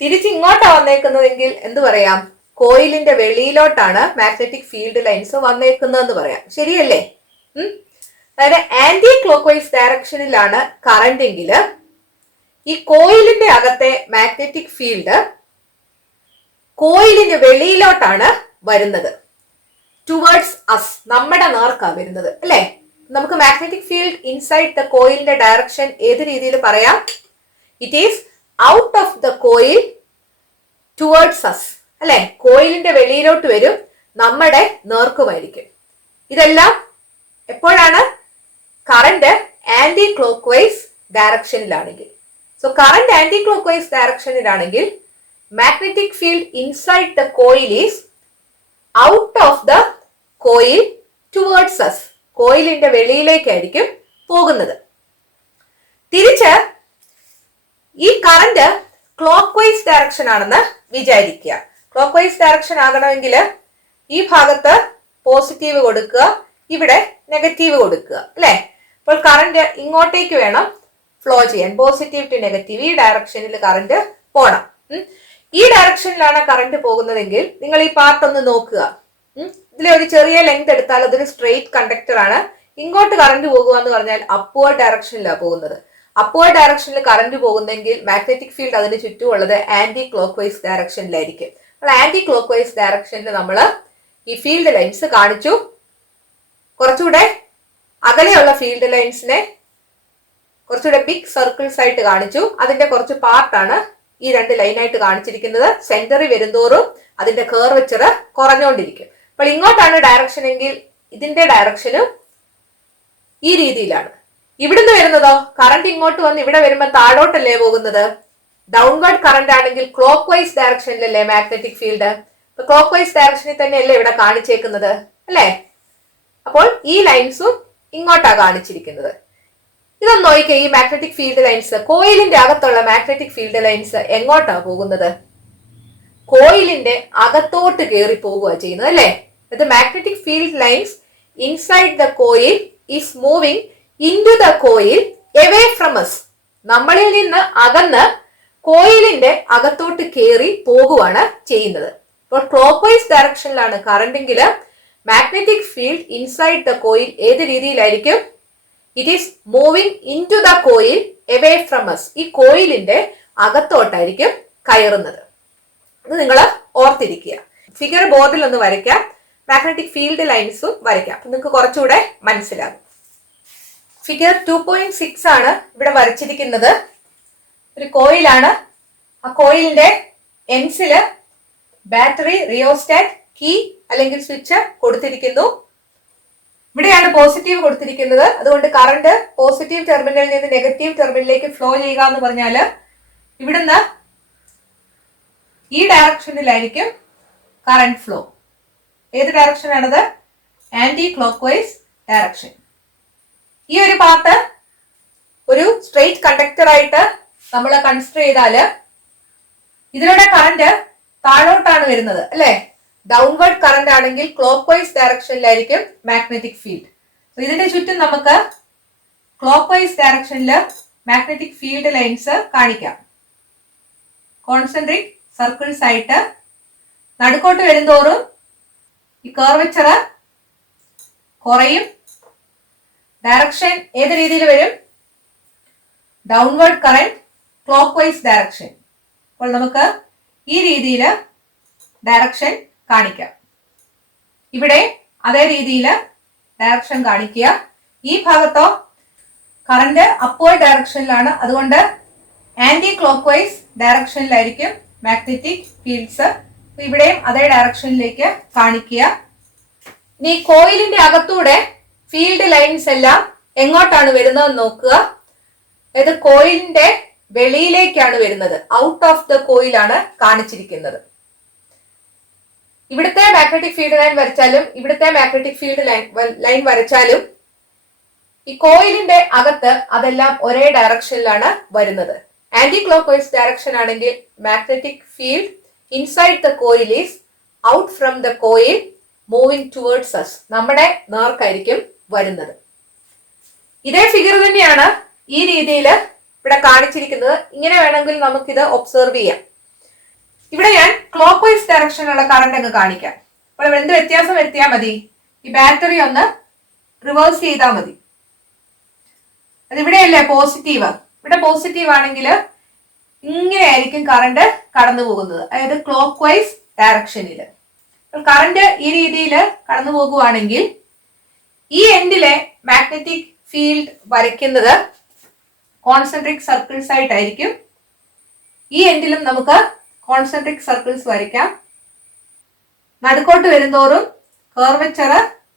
തിരിച്ചിങ്ങോട്ടാ വന്നേക്കുന്നതെങ്കിൽ എന്ത് പറയാം, കോയിലിന്റെ വെളിയിലോട്ടാണ് മാഗ്നറ്റിക് ഫീൽഡ് ലൈൻസ് വന്നേക്കുന്നതെന്ന് പറയാം. ശരിയല്ലേ? അതായത് ആന്റി ക്ലോക്ക് വൈസ് ഡയറക്ഷനിലാണ് കറന്റ് എങ്കിൽ ഈ കോയിലിന്റെ അകത്തെ മാഗ്നറ്റിക് ഫീൽഡ് കോയിലിന് വെളിയിലോട്ടാണ് വരുന്നത്, ടുവേർഡ്സ് അസ്, നമ്മുടെ നേർക്കാ വരുന്നത് അല്ലെ. നമുക്ക് മാഗ്നറ്റിക് ഫീൽഡ് ഇൻസൈഡ് ദ കോയിലിന്റെ ഡയറക്ഷൻ ഏത് രീതിയിൽ പറയാം? It is out of the coil towards us, അല്ലെ? കോയിലിന്റെ വെളിയിലോട്ട് വരും, നമ്മുടെ നേർക്കുമായിരിക്കും. ഇതെല്ലാം എപ്പോഴാണ്? കറന്റ് ആന്റി ക്ലോക്ക് വൈസ് ഡയറക്ഷനിലാണെങ്കിൽ. So current anti clock vice ഡയറക്ഷനിലാണെങ്കിൽ magnetic field inside the coil is out of the coil towards us. കോയിലിന്റെ വെളിയിലേക്കായിരിക്കും പോകുന്നത്. തിരിച്ച് ഈ കറന്റ് ക്ലോക്ക് വൈസ് ഡയറക്ഷൻ ആണെന്ന് വിചാരിക്കുക. ക്ലോക്ക് വൈസ് ഡയറക്ഷൻ ആകണമെങ്കിൽ ഈ ഭാഗത്ത് പോസിറ്റീവ് കൊടുക്കുക, ഇവിടെ നെഗറ്റീവ് കൊടുക്കുക, അല്ലെ? അപ്പോൾ കറന്റ് ഇങ്ങോട്ടേക്ക് വേണം ഫ്ലോ ചെയ്യാൻ, പോസിറ്റീവ് ടു നെഗറ്റീവ്. ഈ ഡയറക്ഷനിൽ കറന്റ് പോണം. ഈ ഡയറക്ഷനിലാണ് കറന്റ് പോകുന്നതെങ്കിൽ നിങ്ങൾ ഈ പാർട്ട് ഒന്ന് നോക്കുക. ഇതിലെ ഒരു ചെറിയ ലെങ്ത് എടുത്താൽ അതൊരു സ്ട്രെയിറ്റ് കണ്ടക്ടർ ആണ്. ഇങ്ങോട്ട് കറന്റ് പോകുക എന്ന് പറഞ്ഞാൽ അപ്വേർഡ് ഡയറക്ഷനിലാണ് പോകുന്നത്. അപ്വേർഡ് ഡയറക്ഷനിൽ കറന്റ് പോകുന്നെങ്കിൽ മാഗ്നറ്റിക് ഫീൽഡ് അതിന് ചുറ്റുമുള്ളത് ആന്റി ക്ലോക്ക് വൈസ് ഡയറക്ഷനിലായിരിക്കും. അപ്പോൾ ആന്റി ക്ലോക്ക് വൈസ് ഡയറക്ഷനിൽ നമ്മൾ ഈ ഫീൽഡ് ലൈൻസ് കാണിച്ചു. കുറച്ചുകൂടെ അകലെയുള്ള ഫീൽഡ് ലൈൻസിനെ കുറച്ചുകൂടെ ബിഗ് സർക്കിൾസ് ആയിട്ട് കാണിച്ചു. അതിന്റെ കുറച്ച് പാർട്ടാണ് ഈ രണ്ട് ലൈനായിട്ട് കാണിച്ചിരിക്കുന്നത്. സെന്ററിൽ വരുന്തോറും അതിന്റെ കർവച്ചർ കുറഞ്ഞുകൊണ്ടിരിക്കും. അപ്പോൾ ഇങ്ങോട്ടാണ് ഡയറക്ഷൻ എങ്കിൽ ഇതിന്റെ ഡയറക്ഷനും ഈ രീതിയിലാണ്. ഇവിടുന്ന് വരുന്നതോ കറണ്ട് ഇങ്ങോട്ട് വന്ന് ഇവിടെ വരുമ്പോൾ താഴോട്ടല്ലേ പോകുന്നത്? ഡൗൺവേർഡ് കറന്റ് ആണെങ്കിൽ ക്ലോക്ക് വൈസ് ഡയറക്ഷനിലല്ലേ മാഗ്നറ്റിക് ഫീൽഡ്. ഇപ്പൊ ക്ലോക്ക് വൈസ് ഡയറക്ഷനിൽ തന്നെയല്ലേ ഇവിടെ കാണിച്ചേക്കുന്നത്, അല്ലേ? അപ്പോൾ ഈ ലൈൻസും ഇങ്ങോട്ടാ കാണിച്ചിരിക്കുന്നത്. ഇതൊന്ന് നോക്കിക്കേ, ഈ മാഗ്നറ്റിക് ഫീൽഡ് ലൈൻസ്, കോയിലിന്റെ അകത്തുള്ള മാഗ്നറ്റിക് ഫീൽഡ് ലൈൻസ് എങ്ങോട്ടാ പോകുന്നത്? കോയിലിന്റെ അകത്തോട്ട് കയറി പോകുക ചെയ്യുന്നത്, അല്ലേ? ഇത് magnetic field lines inside the coil is moving into the coil away from us. നമ്മളിൽ നിന്ന് അകന്ന് കോയിലിന്റെ അകത്തോട്ട് കയറി പോകുവാണ് ചെയ്യുന്നത്. ഇപ്പോൾ ക്ലോക്ക് വൈസ് ഡയറക്ഷനിലാണ് കറണ്ടെങ്കിൽ magnetic field inside the coil ഏത് രീതിയിലായിരിക്കും? It is moving into the coil away from us. ഈ കോയിലിന്റെ അകത്തോട്ടായിരിക്കും കയറുന്നത്. ഇത് നിങ്ങൾ ഓർത്തിരിക്കുക. ഫിഗർ ബോർഡിൽ ഒന്ന് വരയ്ക്കാം, മാഗ്നറ്റിക് ഫീൽഡ് ലൈൻസും വരയ്ക്കാം. അപ്പൊ നിങ്ങൾക്ക് കുറച്ചുകൂടെ മനസ്സിലാകും. ഫിഗർ 2.6 ആണ് ഇവിടെ വരച്ചിരിക്കുന്നത്. ഒരു കോയിലാണ്. ആ കോയിലിന്റെ എൻഡ്സില് ബാറ്ററി, റിയോസ്റ്റാറ്റ്, കീ അല്ലെങ്കിൽ സ്വിച്ച് കൊടുത്തിരിക്കുന്നു. ഇവിടെയാണ് പോസിറ്റീവ് കൊടുത്തിരിക്കുന്നത്. അതുകൊണ്ട് കറണ്ട് പോസിറ്റീവ് ടെർമിനലിൽ നിന്ന് നെഗറ്റീവ് ടെർമിനലിലേക്ക് ഫ്ലോ ചെയ്യുക എന്ന് പറഞ്ഞാല് ഇവിടുന്ന് ഈ ഡയറക്ഷനിലായിരിക്കും കറണ്ട് ഫ്ലോ. ഏത് ഡയറക്ഷൻ ആണത്? Anti clock vice direction. ഈ ഒരു പാർട്ട് ഒരു സ്ട്രെയിറ്റ് കണ്ടക്ടർ ആയിട്ട് നമ്മൾ കൺസിഡർ ചെയ്താല് ഇതിലൂടെ കറന്റ് താഴോട്ടാണ് വരുന്നത്, അല്ലെ? ഡൗൺവേർഡ് കറന്റ് ആണെങ്കിൽ ക്ലോക്ക് വൈസ് ഡയറക്ഷനിലായിരിക്കും മാഗ്നറ്റിക് ഫീൽഡ്. ഇതിന്റെ ചുറ്റും നമുക്ക് ക്ലോക്ക് വൈസ് ഡയറക്ഷനിൽ മാഗ്നറ്റിക് ഫീൽഡ് ലൈൻസ് കാണിക്കാം. കോൺസെൻട്രിക് സർക്കിൾസ് ആയിട്ട് നടുക്കോട്ട് വരുന്തോറും ഈ കർവച്ചർ കുറയും. ഡയറക്ഷൻ ഏത് രീതിയിൽ വരും? Downward current clock vice direction. അപ്പോൾ നമുക്ക് ഈ രീതിയിൽ ഡയറക്ഷൻ കാണിക്കാം. ഇവിടെ അതേ രീതിയിൽ ഡയറക്ഷൻ കാണിക്കുക. ഈ ഭാഗത്തോ കറന്റ് അപ്വേർഡ് ഡയറക്ഷനിലാണ്. അതുകൊണ്ട് ആന്റി ക്ലോക്ക് വൈസ് ഡയറക്ഷനിലായിരിക്കും മാഗ്നറ്റിക് ഫീൽഡ്സ്. ഇവിടെയും അതേ ഡയറക്ഷനിലേക്ക് കാണിക്കുക. ഇനി കോയിലിന്റെ അകത്തൂടെ ഫീൽഡ് ലൈൻസ് എല്ലാം എങ്ങോട്ടാണ് വരുന്നത് നോക്കുക. അതായത് കോയിലിന്റെ വെളിയിലേക്കാണ് വരുന്നത്. ഔട്ട് ഓഫ് ദ കോയിലാണ് കാണിച്ചിരിക്കുന്നത്. ഇവിടുത്തെ മാഗ്നറ്റിക് ഫീൽഡ് ലൈൻ വരച്ചാലും ഇവിടുത്തെ മാഗ്നറ്റിക് ഫീൽഡ് ലൈൻ വരച്ചാലും ഈ കോയിലിന്റെ അകത്ത് അതെല്ലാം ഒരേ ഡയറക്ഷനിലാണ് വരുന്നത്. ആന്റി ക്ലോക്ക് വൈസ് ഡയറക്ഷൻ ആണെങ്കിൽ magnetic field inside the coil is out from the coil moving towards us. നമ്മുടെ നേർക്കായിരിക്കും വരുന്നത്. ഇതേ ഫിഗർ തന്നെയാണ് ഈ രീതിയിൽ ഇവിടെ കാണിച്ചിരിക്കുന്നത്. ഇങ്ങനെ വേണമെങ്കിൽ നമുക്കിത് ഒബ്സർവ് ചെയ്യാം. ഇവിടെ ഞാൻ ക്ലോക്ക് വൈസ് ഡയറക്ഷനിലുള്ള കറണ്ട് അങ്ങ് കാണിക്കാം. അപ്പോൾ എന്ത് വ്യത്യാസം വരുത്തിയാൽ മതി? ഈ ബാറ്ററി ഒന്ന് റിവേഴ്സ് ചെയ്താൽ മതി. അതിവിടെയല്ലേ പോസിറ്റീവ്. ഇവിടെ പോസിറ്റീവ് ആണെങ്കിൽ ഇങ്ങനെയായിരിക്കും കറണ്ട് കടന്നു പോകുന്നത്, അതായത് ക്ലോക്ക് വൈസ് ഡയറക്ഷനിൽ. കറണ്ട് ഈ രീതിയിൽ കടന്നു പോകുവാണെങ്കിൽ ഈ എൻഡിലെ മാഗ്നറ്റിക് ഫീൽഡ് വരയ്ക്കുന്നത് കോൺസെൻട്രിക് സർക്കിൾസ് ആയിട്ടായിരിക്കും. ഈ എൻഡിലും നമുക്ക് കോൺസെൻട്രിക് സർക്കിൾസ് വരയ്ക്കാം. നടുക്കോട്ട് വരുന്തോറും കർവച്ചർ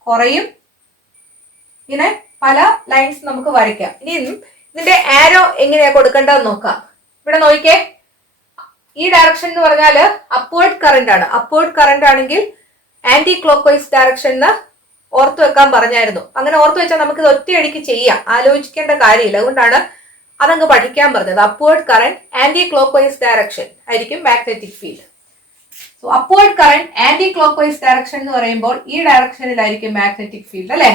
കുറയും. ഇങ്ങനെ പല ലൈൻസ് നമുക്ക് വരയ്ക്കാം. ഇനി ഇതിന്റെ ആരോ എങ്ങനെയാ കൊടുക്കേണ്ടതെന്ന് നോക്കാം. ഇവിടെ നോക്കിക്കേ, ഈ ഡയറക്ഷൻ എന്ന് പറഞ്ഞാൽ അപ്വേർഡ് കറന്റ് ആണ്. അപ്വേർഡ് കറന്റ് ആണെങ്കിൽ ആന്റി ക്ലോക്ക് വൈസ് ഡയറക്ഷൻ ഓർത്തു വെക്കാൻ പറഞ്ഞായിരുന്നു. അങ്ങനെ ഓർത്തു വെച്ചാൽ നമുക്ക് ഇത് ഒറ്റയടിക്ക് ചെയ്യാം, ആലോചിക്കേണ്ട കാര്യമില്ല. അതുകൊണ്ടാണ് അതങ്ങ് പഠിക്കാൻ പറഞ്ഞത്. Upward current anti clock vice direction ആയിരിക്കും magnetic field. So upward current anti clock vice direction എന്ന് പറയുമ്പോൾ ഈ ഡയറക്ഷനിലായിരിക്കും മാഗ്നറ്റിക് ഫീൽഡ് അല്ലെ.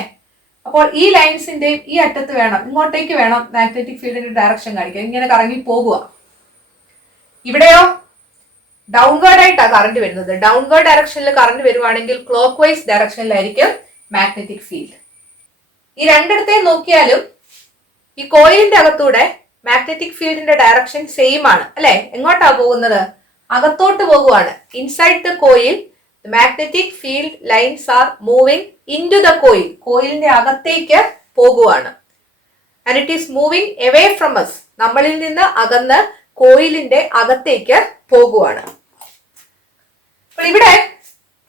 അപ്പോൾ ഈ ലൈൻസിന്റെയും ഈ അറ്റത്ത് വേണം, ഇങ്ങോട്ടേക്ക് വേണം മാഗ്നറ്റിക് ഫീൽഡിന്റെ ഡയറക്ഷൻ കാണിക്കാൻ. ഇങ്ങനെ കറങ്ങി പോകുക. ഇവിടെയോ ഡൗൺവേർഡ് ആയിട്ടാണ് കറണ്ട് വരുന്നത്. ഡൗൺവേർഡ് ഡയറക്ഷനിൽ കറണ്ട് വരുവാണെങ്കിൽ ക്ലോക്ക് വൈസ് ഡയറക്ഷനിലായിരിക്കും മാഗ്നറ്റിക് ഫീൽഡ്. ഈ രണ്ടിടത്തേയും നോക്കിയാലും ഈ കോയിലിന്റെ അകത്തൂടെ മാഗ്നറ്റിക് ഫീൽഡിന്റെ ഡയറക്ഷൻ സെയിം ആണ് അല്ലെ. എങ്ങോട്ടാ പോകുന്നത്? അകത്തോട്ട് പോകുവാണ്. Inside the coil magnetic field lines are moving into the coil. കോയിലിന്റെ അകത്തേക്ക് പോകുവാണ്. And it is moving away from us. നമ്മളിൽ നിന്ന് അകന്ന് കോയിലിന്റെ അകത്തേക്ക് പോകുവാണ്. അപ്പോൾ ഇവിടെ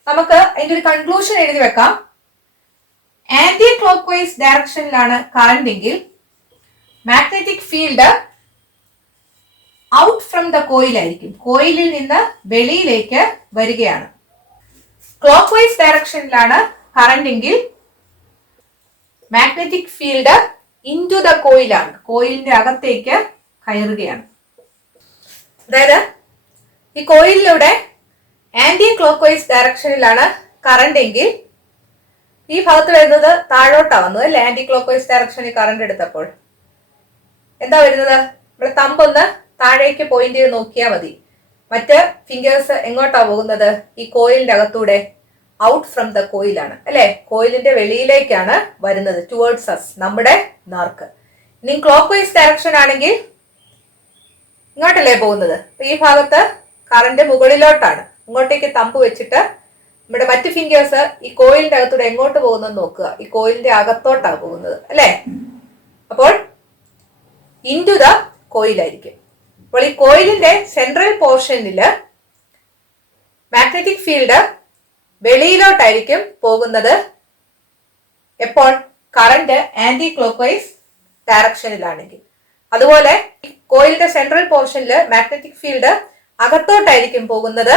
നമുക്ക് അതിന്റെ ഒരു കൺക്ലൂഷൻ എഴുതി വെക്കാം. ആന്റി ക്ലോക്ക് വൈസ് ഡയറക്ഷനിലാണ് കറന്റ് എങ്കിൽ magnetic field out from the coil ആയിരിക്കും. കോയിലിൽ നിന്ന് വെളിയിലേക്ക് വരികയാണ്. ക്ലോക്ക് വൈസ് ഡയറക്ഷനിലാണ് കറന്റ് എങ്കിൽ magnetic field into the കോയിലാണ്. കോയിലിന്റെ അകത്തേക്ക് കയറുകയാണ്. അതായത് ഈ കോയിലിലൂടെ ആന്റി ക്ലോക്ക് വൈസ് ഡയറക്ഷനിലാണ് കറന്റ് എങ്കിൽ ഈ ഭാഗത്ത് വരുന്നത് താഴോട്ടാ വന്നത് അല്ലെ. ആന്റി ക്ലോക്ക് വൈസ് ഡയറക്ഷനിൽ കറന്റ് എടുത്തപ്പോൾ എന്താ വരുന്നത്? ഇവിടെ തമ്പൊന്ന് താഴേക്ക് പോയിന്റ് ചെയ്ത് നോക്കിയാൽ മതി. മറ്റ് ഫിംഗേഴ്സ് എങ്ങോട്ടാ പോകുന്നത്? ഈ കോയിലിന്റെ അകത്തൂടെ ഔട്ട് ഫ്രം ദ കോയിലാണ് അല്ലെ. കോയിലിന്റെ വെളിയിലേക്കാണ് വരുന്നത്, ടുവേർഡ്സ് us, നമ്മുടെ നേർക്ക്. ഇനി ക്ലോക്ക് വൈസ് ഡയറക്ഷൻ ആണെങ്കിൽ ഇങ്ങോട്ടല്ലേ പോകുന്നത്. ഈ ഭാഗത്ത് കറന്റ് മുകളിലോട്ടാണ്. ഇങ്ങോട്ടേക്ക് തമ്പ് വെച്ചിട്ട് നമ്മുടെ മറ്റ് ഫിംഗേഴ്സ് ഈ കോയിലിന്റെ അകത്തൂടെ എങ്ങോട്ട് പോകുന്നെന്ന് നോക്കുക. ഈ കോയിലിന്റെ അകത്തോട്ടാണ് പോകുന്നത് അല്ലെ. അപ്പോൾ ഇൻ ടു ദ കോയിലായിരിക്കും. അപ്പോൾ ഈ കോയിലിന്റെ സെൻട്രൽ പോർഷനില് മാഗ്നറ്റിക് ഫീൽഡ് വെളിയിലോട്ടായിരിക്കും പോകുന്നത്. എപ്പോൾ? കറന്റ് ആന്റി ക്ലോക്ക് വൈസ് ഡയറക്ഷനിലാണെങ്കിൽ. അതുപോലെ കോയിലിന്റെ സെൻട്രൽ പോർഷനിൽ മാഗ്നറ്റിക് ഫീൽഡ് അകത്തോട്ടായിരിക്കും പോകുന്നത്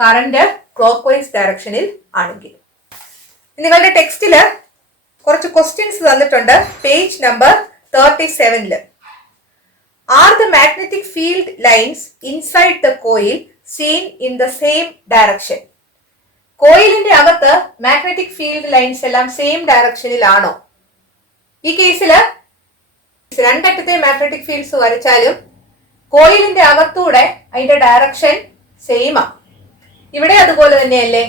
കറന്റ് ക്ലോക്ക് വൈസ് ഡയറക്ഷനിൽ ആണെങ്കിൽ. നിങ്ങളുടെ ടെക്സ്റ്റില് കുറച്ച് ക്വസ്റ്റ്യൻസ് തന്നിട്ടുണ്ട്. Page number 37. Are the magnetic field lines inside the coil scene in the same direction? കോയിലിന്റെ അകത്ത് മാഗ്നറ്റിക് ഫീൽഡ് ലൈൻസ് എല്ലാം സെയിം ഡയറക്ഷനിലാണോ? ഈ കേസില് രണ്ടറ്റത്തെ മാഗ്നറ്റിക് ഫീൽഡ്സ് വരച്ചാലും കോയിലിന്റെ അകത്തൂടെ അതിന്റെ ഡയറക്ഷൻ സെയിമാ. ഇവിടെ അതുപോലെ തന്നെയല്ലേ.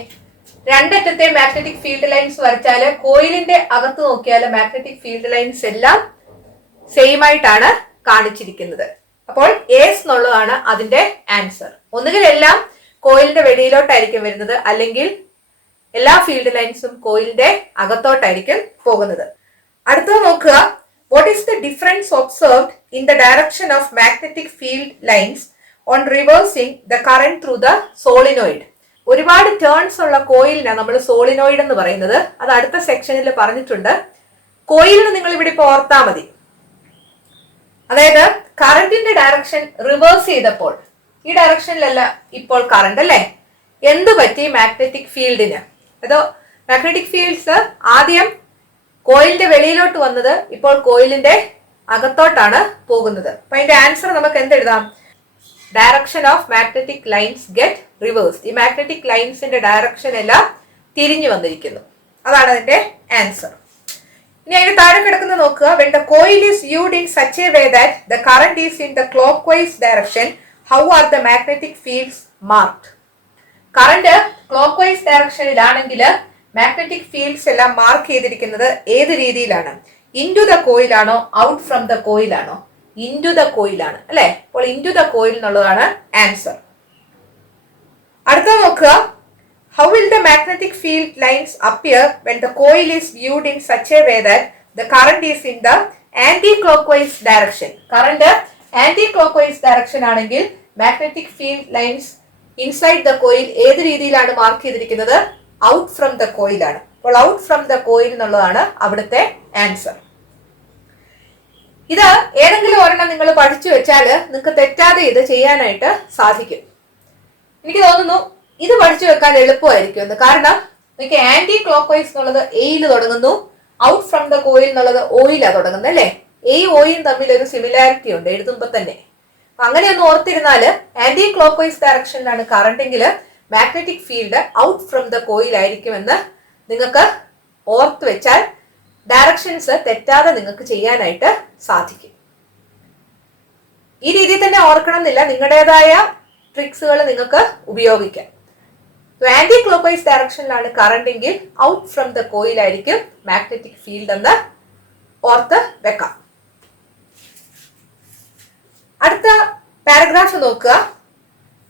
രണ്ടറ്റത്തെ മാഗ്നറ്റിക് ഫീൽഡ് ലൈൻസ് വരച്ചാല് കോയിലിന്റെ അകത്ത് നോക്കിയാൽ മാഗ്നറ്റിക് ഫീൽഡ് ലൈൻസ് എല്ലാം സെയിം ആയിട്ടാണ് കാണിച്ചിരിക്കുന്നത്. അപ്പോൾ എസ് എന്നുള്ളതാണ് അതിന്റെ ആൻസർ. ഒന്നുകിൽ എല്ലാം കോയിലിന്റെ വെളിയിലോട്ടായിരിക്കും വരുന്നത്, അല്ലെങ്കിൽ എല്ലാ ഫീൽഡ് ലൈൻസും കോയിലിന്റെ അകത്തോട്ടായിരിക്കും പോകുന്നത്. അടുത്തത് നോക്കുക. What is the difference observed in the direction of magnetic field lines on reversing the current through the solenoid? ഒരുപാട് ടേൺസ് ഉള്ള കോയിലിനാണ് നമ്മൾ സോളിനോയിഡ് എന്ന് പറയുന്നത്. അത് അടുത്ത സെക്ഷനിൽ പറഞ്ഞിട്ടുണ്ട്. കോയിലിന് നിങ്ങൾ ഇവിടെ ഇപ്പോൾ ഓർത്താൽ മതി. അതായത് കറന്റിന്റെ ഡയറക്ഷൻ റിവേഴ്സ് ചെയ്തപ്പോൾ ഈ ഡയറക്ഷനിലല്ല ഇപ്പോൾ കറന്റ് അല്ലേ. എന്ത് പറ്റി മാഗ്നറ്റിക് ഫീൽഡിന്? അതോ മാഗ്നറ്റിക് ഫീൽഡ്സ് ആദ്യം കോയിലിന്റെ വെളിയിലോട്ട് വന്നത് ഇപ്പോൾ കോയിലിന്റെ അകത്തോട്ടാണ് പോകുന്നത്. അപ്പൊ അതിന്റെ ആൻസർ നമുക്ക് എന്തെഴുതാം? Direction of magnetic lines get reverse. ഈ മാഗ്നറ്റിക് ലൈൻസിന്റെ ഡയറക്ഷൻ എല്ലാം തിരിഞ്ഞു വന്നിരിക്കുന്നു. അതാണ് അതിന്റെ ആൻസർ. ഇനി അതിന് താഴെ കിടക്കുന്ന നോക്കുക. when the coil is viewed in such a way that the current is in the clockwise direction, how are the magnetic fields marked? Current clock vice ഡയറക്ഷനിലാണെങ്കിൽ മാഗ്നറ്റിക് ഫീൽഡ്സ് എല്ലാം മാർക്ക് ചെയ്തിരിക്കുന്നത് ഏത് രീതിയിലാണ്? ഇൻ ടു ദ കോയിലാണോ ഔട്ട് ഫ്രം ദ കോയിലാണോ? ഇൻ ടു ദ കോയിലാണ് അല്ലെ. അപ്പോൾ ഇൻ ടു ദ കോയിൽ എന്നുള്ളതാണ് ആൻസർ. അടുത്ത നോക്കുക. How will the magnetic field lines appear when the coil is viewed in such a way that the current is in the anti-clockwise direction? Current anti-clockwise direction ആണെങ്കിൽ magnetic field lines inside the coil ഏത് രീതിയിലാണ് മാർക്ക് ചെയ്തിരിക്കുന്നത്? ഔട്ട് ഫ്രം ദ കോയിൽ ആണ്. അപ്പോൾ ഔട്ട് ഫ്രം ദ കോയിൽ എന്നുള്ളതാണ് അവിടുത്തെ ആൻസർ. ഇത് ഏതെങ്കിലും ഒരെണ്ണം നിങ്ങൾ പഠിച്ചു വെച്ചാൽ നിങ്ങൾക്ക് തെറ്റാതെ ഇത് ചെയ്യാനായിട്ട് സാധിക്കും. എനിക്ക് തോന്നുന്നു ഇത് പഠിച്ചു വെക്കാൻ എളുപ്പമായിരിക്കും എന്ന്. കാരണം നിങ്ങൾക്ക് ആന്റി ക്ലോക്ക് വൈസ് എന്നുള്ളത് എയിൽ തുടങ്ങുന്നു, ഔട്ട് ഫ്രം ദ കോയിൽ എന്നുള്ളത് ഓയിലാണ് തുടങ്ങുന്നത് അല്ലേ? എ ഓയും തമ്മിൽ ഒരു സിമിലാരിറ്റി ഉണ്ട് എഴുതുമ്പോൾ തന്നെ. അങ്ങനെയൊന്ന് ഓർത്തിരുന്നാല് ആന്റി ക്ലോക്ക് വൈസ് ഡയറക്ഷനിലാണ് കറണ്ട് എങ്കിൽ magnetic field out from the coil ആയിരിക്കുമെന്ന് നിങ്ങൾക്ക് ഓർത്ത് വെച്ചാൽ ഡയറക്ഷൻസ് തെറ്റാതെ നിങ്ങൾക്ക് ചെയ്യാനായിട്ട് സാധിക്കും. ഈ രീതിയിൽ തന്നെ ഓർക്കണം എന്നില്ല, നിങ്ങളുടേതായ ട്രിക്സുകൾ നിങ്ങൾക്ക് ഉപയോഗിക്കാം. ആന്റി ക്ലോക്ക് വൈസ് ഡയറക്ഷനിലാണ് കറണ്ട് എങ്കിൽ ഔട്ട് ഫ്രം ദ കോയിൽ ആയിരിക്കും മാഗ്നറ്റിക് ഫീൽഡ് എന്ന് ഓർത്ത് വെക്കാം. അടുത്ത പാരഗ്രാഫ് നോക്കുക.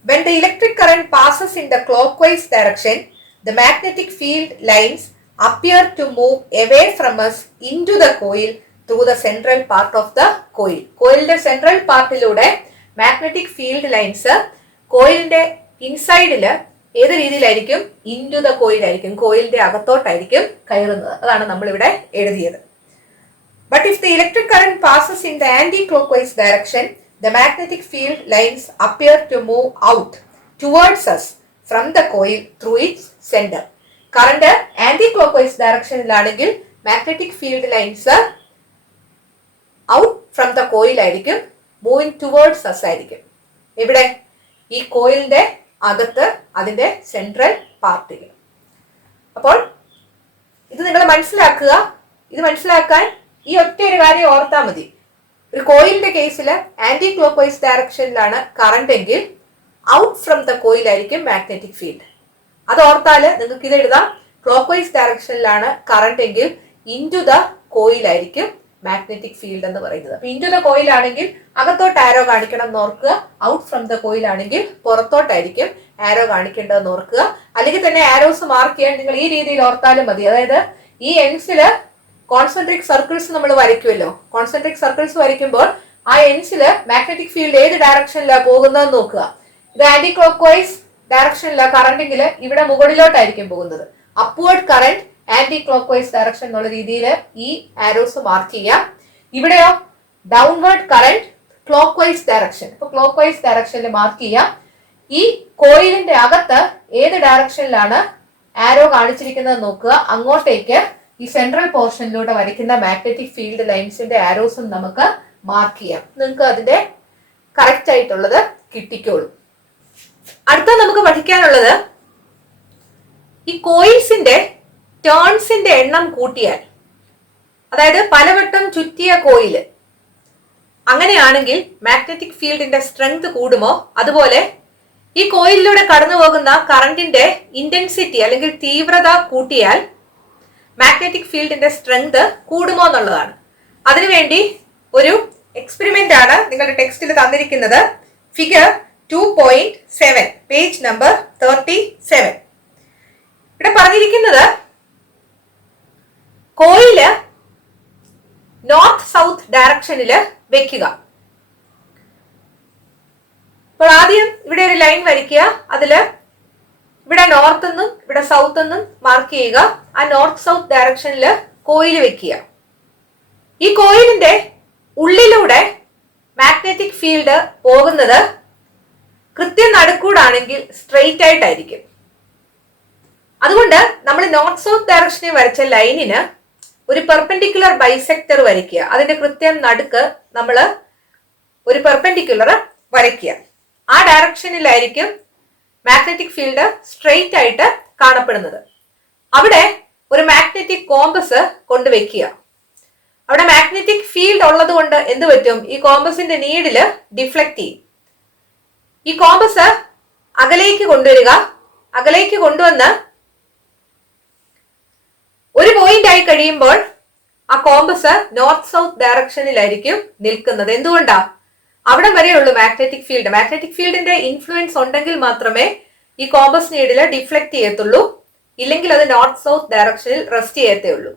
When the electric current passes in the clockwise direction, the magnetic field lines appear to move away from us into the coil through the central part of the coil. കോയിലിന്റെ സെൻട്രൽ പാർട്ടിലൂടെ മാഗ്നറ്റിക് ഫീൽഡ് ലൈൻസ് കോയിലിന്റെ ഇൻസൈഡില് ഏത് രീതിയിലായിരിക്കും? ഇൻടു ദ കോയിൽ ആയിരിക്കും, കോയിലിന്റെ അകത്തോട്ടായിരിക്കും കയറുന്നത്. അതാണ് നമ്മൾ ഇവിടെ എഴുതിയത്. But if the electric current passes in the anti-clockwise direction, the magnetic field lines appear to move out towards us from the coil through its center. Current anti clock vice ഡയറക്ഷനിലാണെങ്കിൽ magnetic field lines out from the coil ആയിരിക്കും, മൂവിങ് ടുവേർഡ്സ് അസ് ആയിരിക്കും. ഇവിടെ ഈ കോയിലിന്റെ അകത്ത് അതിന്റെ സെൻട്രൽ പാർട്ടിൽ. അപ്പോൾ ഇത് നിങ്ങൾ മനസ്സിലാക്കുക. ഇത് മനസ്സിലാക്കാൻ ഈ ഒറ്റ ഒരു കാര്യം ഓർത്താൽ മതി. ഒരു കോയിലിന്റെ കേസിൽ ആന്റി ക്ലോക്ക് വൈസ് ഡയറക്ഷനിലാണ് കറണ്ട് എങ്കിൽ ഔട്ട് ഫ്രം ദ കോയിൽ ആയിരിക്കും മാഗ്നറ്റിക് ഫീൽഡ്. അത് ഓർത്താല് നിങ്ങൾക്ക് ഇത് എഴുതാം. ക്ലോക്ക് വൈസ് ഡയറക്ഷനിലാണ് കറണ്ട് എങ്കിൽ ഇൻടു ദ കോയിൽ ആയിരിക്കും മാഗ്നറ്റിക് ഫീൽഡ് എന്ന് പറയുന്നത്. അപ്പൊ ഇൻടു ദ കോയിൽ ആണെങ്കിൽ അകത്തോട്ട് ആരോ കാണിക്കണം എന്ന് ഓർക്കുക. ഔട്ട് ഫ്രം ദ കോയിൽ ആണെങ്കിൽ പുറത്തോട്ടായിരിക്കും ആരോ കാണിക്കേണ്ടതെന്ന് ഓർക്കുക. അല്ലെങ്കിൽ തന്നെ ആരോസ് മാർക്ക് ചെയ്യാൻ നിങ്ങൾ ഈ രീതിയിൽ ഓർത്താലും മതി. അതായത് ഈ എൻസില് കോൺസെൻട്രിക് സർക്കിൾസ് നമ്മൾ വരയ്ക്കുമല്ലോ. കോൺസെൻട്രിക് സർക്കിൾസ് വരയ്ക്കുമ്പോൾ ആ എൻസില് മാഗ്നറ്റിക് ഫീൽഡ് ഏത് ഡയറക്ഷനിലാണ് പോകുന്നതെന്ന് നോക്കുക. ഇത് ആന്റി ക്ലോക്ക് വൈസ് ഡയറക്ഷനിലാണ് കറണ്ടെങ്കിൽ ഇവിടെ മുകളിലോട്ടായിരിക്കും പോകുന്നത്. Upward current anti clock vice direction എന്നുള്ള രീതിയിൽ ഈ ആരോസ് മാർക്ക് ചെയ്യാം. ഇവിടെയോ downward current clock vice direction. ഇപ്പൊ ക്ലോക്ക് വൈസ് ഡയറക്ഷനിൽ മാർക്ക് ചെയ്യാം. ഈ കോയിലിന്റെ അകത്ത് ഏത് ഡയറക്ഷനിലാണ് ആരോ കാണിച്ചിരിക്കുന്നത് നോക്കുക. അങ്ങോട്ടേക്ക് ഈ സെൻട്രൽ പോർഷനിലൂടെ വരയ്ക്കുന്ന മാഗ്നറ്റിക് ഫീൽഡ് ലൈൻസിന്റെ ആരോസും നമുക്ക് മാർക്ക് ചെയ്യാം. നിങ്ങൾക്ക് അതിന്റെ കറക്റ്റ് ആയിട്ടുള്ളത് കിട്ടിക്കോളും. അടുത്ത നമുക്ക് പഠിക്കാനുള്ളത് ഈ കോയിൽസിന്റെ ടേൺസിന്റെ എണ്ണം കൂട്ടിയാൽ, അതായത് പലവട്ടം ചുറ്റിയ കോയില് അങ്ങനെയാണെങ്കിൽ മാഗ്നറ്റിക് ഫീൽഡിന്റെ സ്ട്രെങ്ത് കൂടുമോ? അതുപോലെ ഈ കോയിലിലൂടെ കടന്നു പോകുന്ന കറണ്ടിന്റെ ഇന്റൻസിറ്റി അല്ലെങ്കിൽ തീവ്രത കൂട്ടിയാൽ മാഗ്നറ്റിക് ഫീൽഡിന്റെ സ്ട്രെങ്ത് കൂടുമോ എന്നുള്ളതാണ്. അതിനുവേണ്ടി ഒരു എക്സ്പെരിമെന്റ് ആണ് നിങ്ങളുടെ ടെക്സ്റ്റിൽ തന്നിരിക്കുന്നത്. Figure 2.7 page number 37. ഇവിടെ പറഞ്ഞിരിക്കുന്നത് കോയില് നോർത്ത് സൗത്ത് ഡയറക്ഷനില് വെക്കുക. അപ്പോൾ ആദ്യം ഇവിടെ ഒരു ലൈൻ വരയ്ക്കുക. അതില് ഇവിടെ നോർത്ത് എന്നും ഇവിടെ സൗത്ത് എന്നും മാർക്ക് ചെയ്യുക. ആ നോർത്ത് സൗത്ത് ഡയറക്ഷനില് കോയിൽ വെക്കുക. ഈ കോയിലിന്റെ ഉള്ളിലൂടെ മാഗ്നറ്റിക് ഫീൽഡ് പോകുന്നത് കൃത്യം നടുക്കൂടാണെങ്കിൽ സ്ട്രെയിറ്റ് ആയിട്ടായിരിക്കും. അതുകൊണ്ട് നമ്മൾ നോർത്ത് സൗത്ത് ഡയറക്ഷനിൽ വരച്ച ലൈനിന് ഒരു പെർപെൻഡിക്കുലർ ബൈസെക്ടർ വരയ്ക്കുക. അതിന്റെ കൃത്യം നടുക്ക് നമ്മൾ ഒരു പെർപെൻഡിക്കുലർ വരയ്ക്കുക. ആ ഡയറക്ഷനിലായിരിക്കും മാഗ്നറ്റിക് ഫീൽഡ് സ്ട്രെയിറ്റ് ആയിട്ട് കാണപ്പെടുന്നത്. അവിടെ ഒരു മാഗ്നറ്റിക് കോമ്പസ് കൊണ്ടുവയ്ക്കുക. അവിടെ മാഗ്നറ്റിക് ഫീൽഡ് ഉള്ളത് കൊണ്ട് എന്ത് പറ്റും? ഈ കോമ്പസിന്റെ നീഡില് ഡിഫ്ലക്ട് ചെയ്യും. ഈ കോമ്പസ് അകലേക്ക് കൊണ്ടുവരിക. അകലേക്ക് കൊണ്ടുവന്ന് ഒരു പോയിന്റ് ആയി കഴിയുമ്പോൾ ആ കോമ്പസ് നോർത്ത് സൗത്ത് ഡയറക്ഷനിലായിരിക്കും നിൽക്കുന്നത്. എന്തുകൊണ്ടാ? അവിടെ വരെയുള്ളൂ മാഗ്നറ്റിക് ഫീൽഡ്. മാഗ്നറ്റിക് ഫീൽഡിന്റെ ഇൻഫ്ലുവൻസ് ഉണ്ടെങ്കിൽ മാത്രമേ ഈ കോമ്പസ് നീഡില് ഡിഫ്ലക്ട് ചെയ്യത്തുള്ളൂ. ഇല്ലെങ്കിൽ അത് നോർത്ത് സൗത്ത് ഡയറക്ഷനിൽ റെസ്റ്റ് ചെയ്യത്തേ ഉള്ളൂ.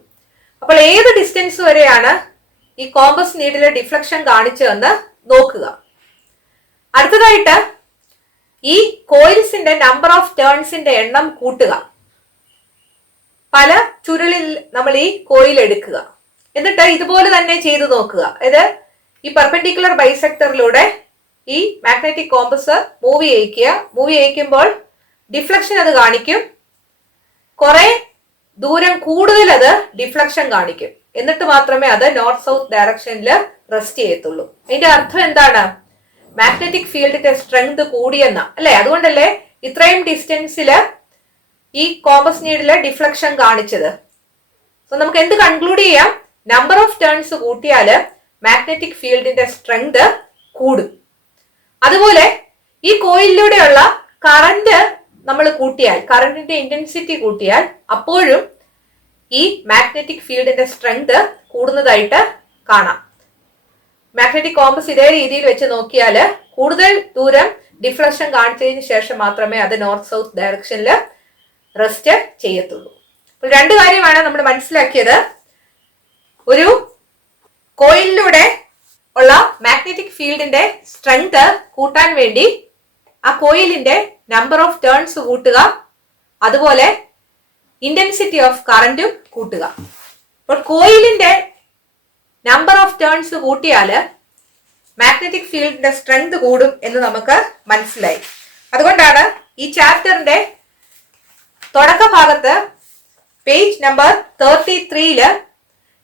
അപ്പോൾ ഏത് ഡിസ്റ്റൻസ് വരെയാണ് ഈ കോമ്പസ് നീഡില് ഡിഫ്ലക്ഷൻ കാണിച്ചതെന്ന് നോക്കുക. അടുത്തതായിട്ട് ഈ കോയിൽസിന്റെ നമ്പർ ഓഫ് ടേൺസിന്റെ എണ്ണം കൂട്ടുക. പല ചുരുളിൽ നമ്മൾ ഈ കോയിൽ എടുക്കുക, എന്നിട്ട് ഇതുപോലെ തന്നെ ചെയ്തു നോക്കുക. അതായത് ഈ പെർപെൻഡിക്കുലർ ബൈസെക്ടറിലൂടെ ഈ മാഗ്നറ്റിക് കോമ്പസ് മൂവ് ചെയ്യിക്കുമ്പോൾ ഡിഫ്ലക്ഷൻ അത് കാണിക്കും. കുറെ ദൂരം കൂടുതൽ അത് ഡിഫ്ലക്ഷൻ കാണിക്കും. എന്നിട്ട് മാത്രമേ അത് നോർത്ത് സൗത്ത് ഡയറക്ഷനിൽ റെസ്റ്റ് ചെയ്യത്തുള്ളൂ. അതിന്റെ അർത്ഥം എന്താണ്? മാഗ്നറ്റിക് ഫീൽഡിന്റെ സ്ട്രെങ്ത് കൂടിയെന്ന, അല്ലെ? അതുകൊണ്ടല്ലേ ഇത്രയും ഡിസ്റ്റൻസില് ഈ കോമ്പസ് നീഡില് ഡിഫ്ലക്ഷൻ കാണിച്ചത്. സോ നമുക്ക് എന്ത് കൺക്ലൂഡ് ചെയ്യാം? നമ്പർ ഓഫ് ടേൺസ് കൂട്ടിയാല് മാഗ്നറ്റിക് ഫീൽഡിന്റെ സ്ട്രെങ്ത് കൂടും. അതുപോലെ ഈ കോയിലിലൂടെയുള്ള കറന്റ് നമ്മൾ കൂട്ടിയാൽ, കറന്റിന്റെ ഇന്റൻസിറ്റി കൂട്ടിയാൽ, അപ്പോഴും ഈ മാഗ്നറ്റിക് ഫീൽഡിന്റെ സ്ട്രെങ്ത് കൂടുന്നതായിട്ട് കാണാം. മാഗ്നറ്റിക് കോമ്പസ് ഇതേ രീതിയിൽ വെച്ച് നോക്കിയാൽ കൂടുതൽ ദൂരം ഡിഫ്ലക്ഷൻ കാണിച്ചതിന് ശേഷം മാത്രമേ അത് നോർത്ത് സൗത്ത് ഡയറക്ഷനിൽ റെസ്റ്റ് ചെയ്യത്തുള്ളൂ. അപ്പോൾ രണ്ട് കാര്യമാണ് നമ്മൾ മനസ്സിലാക്കിയത്. ഒരു കോയിലിലൂടെ ഉള്ള മാഗ്നറ്റിക് ഫീൽഡിന്റെ സ്ട്രെങ്ത് കൂട്ടാൻ വേണ്ടി ആ കോയിലിന്റെ നമ്പർ ഓഫ് ടേൺസ് കൂട്ടുക, അതുപോലെ ഇന്റൻസിറ്റി ഓഫ് കറന്റും കൂട്ടുക. അപ്പോൾ കോയിലിന്റെ നമ്പർ ഓഫ് ടേൺസ് കൂട്ടിയാല് മാഗ്നറ്റിക് ഫീൽഡിന്റെ സ്ട്രെങ്ത് കൂടും എന്ന് നമുക്ക് മനസ്സിലായി. അതുകൊണ്ടാണ് ഈ ചാപ്റ്ററിന്റെ തുടക്ക ഭാഗത്ത് പേജ് നമ്പർ 33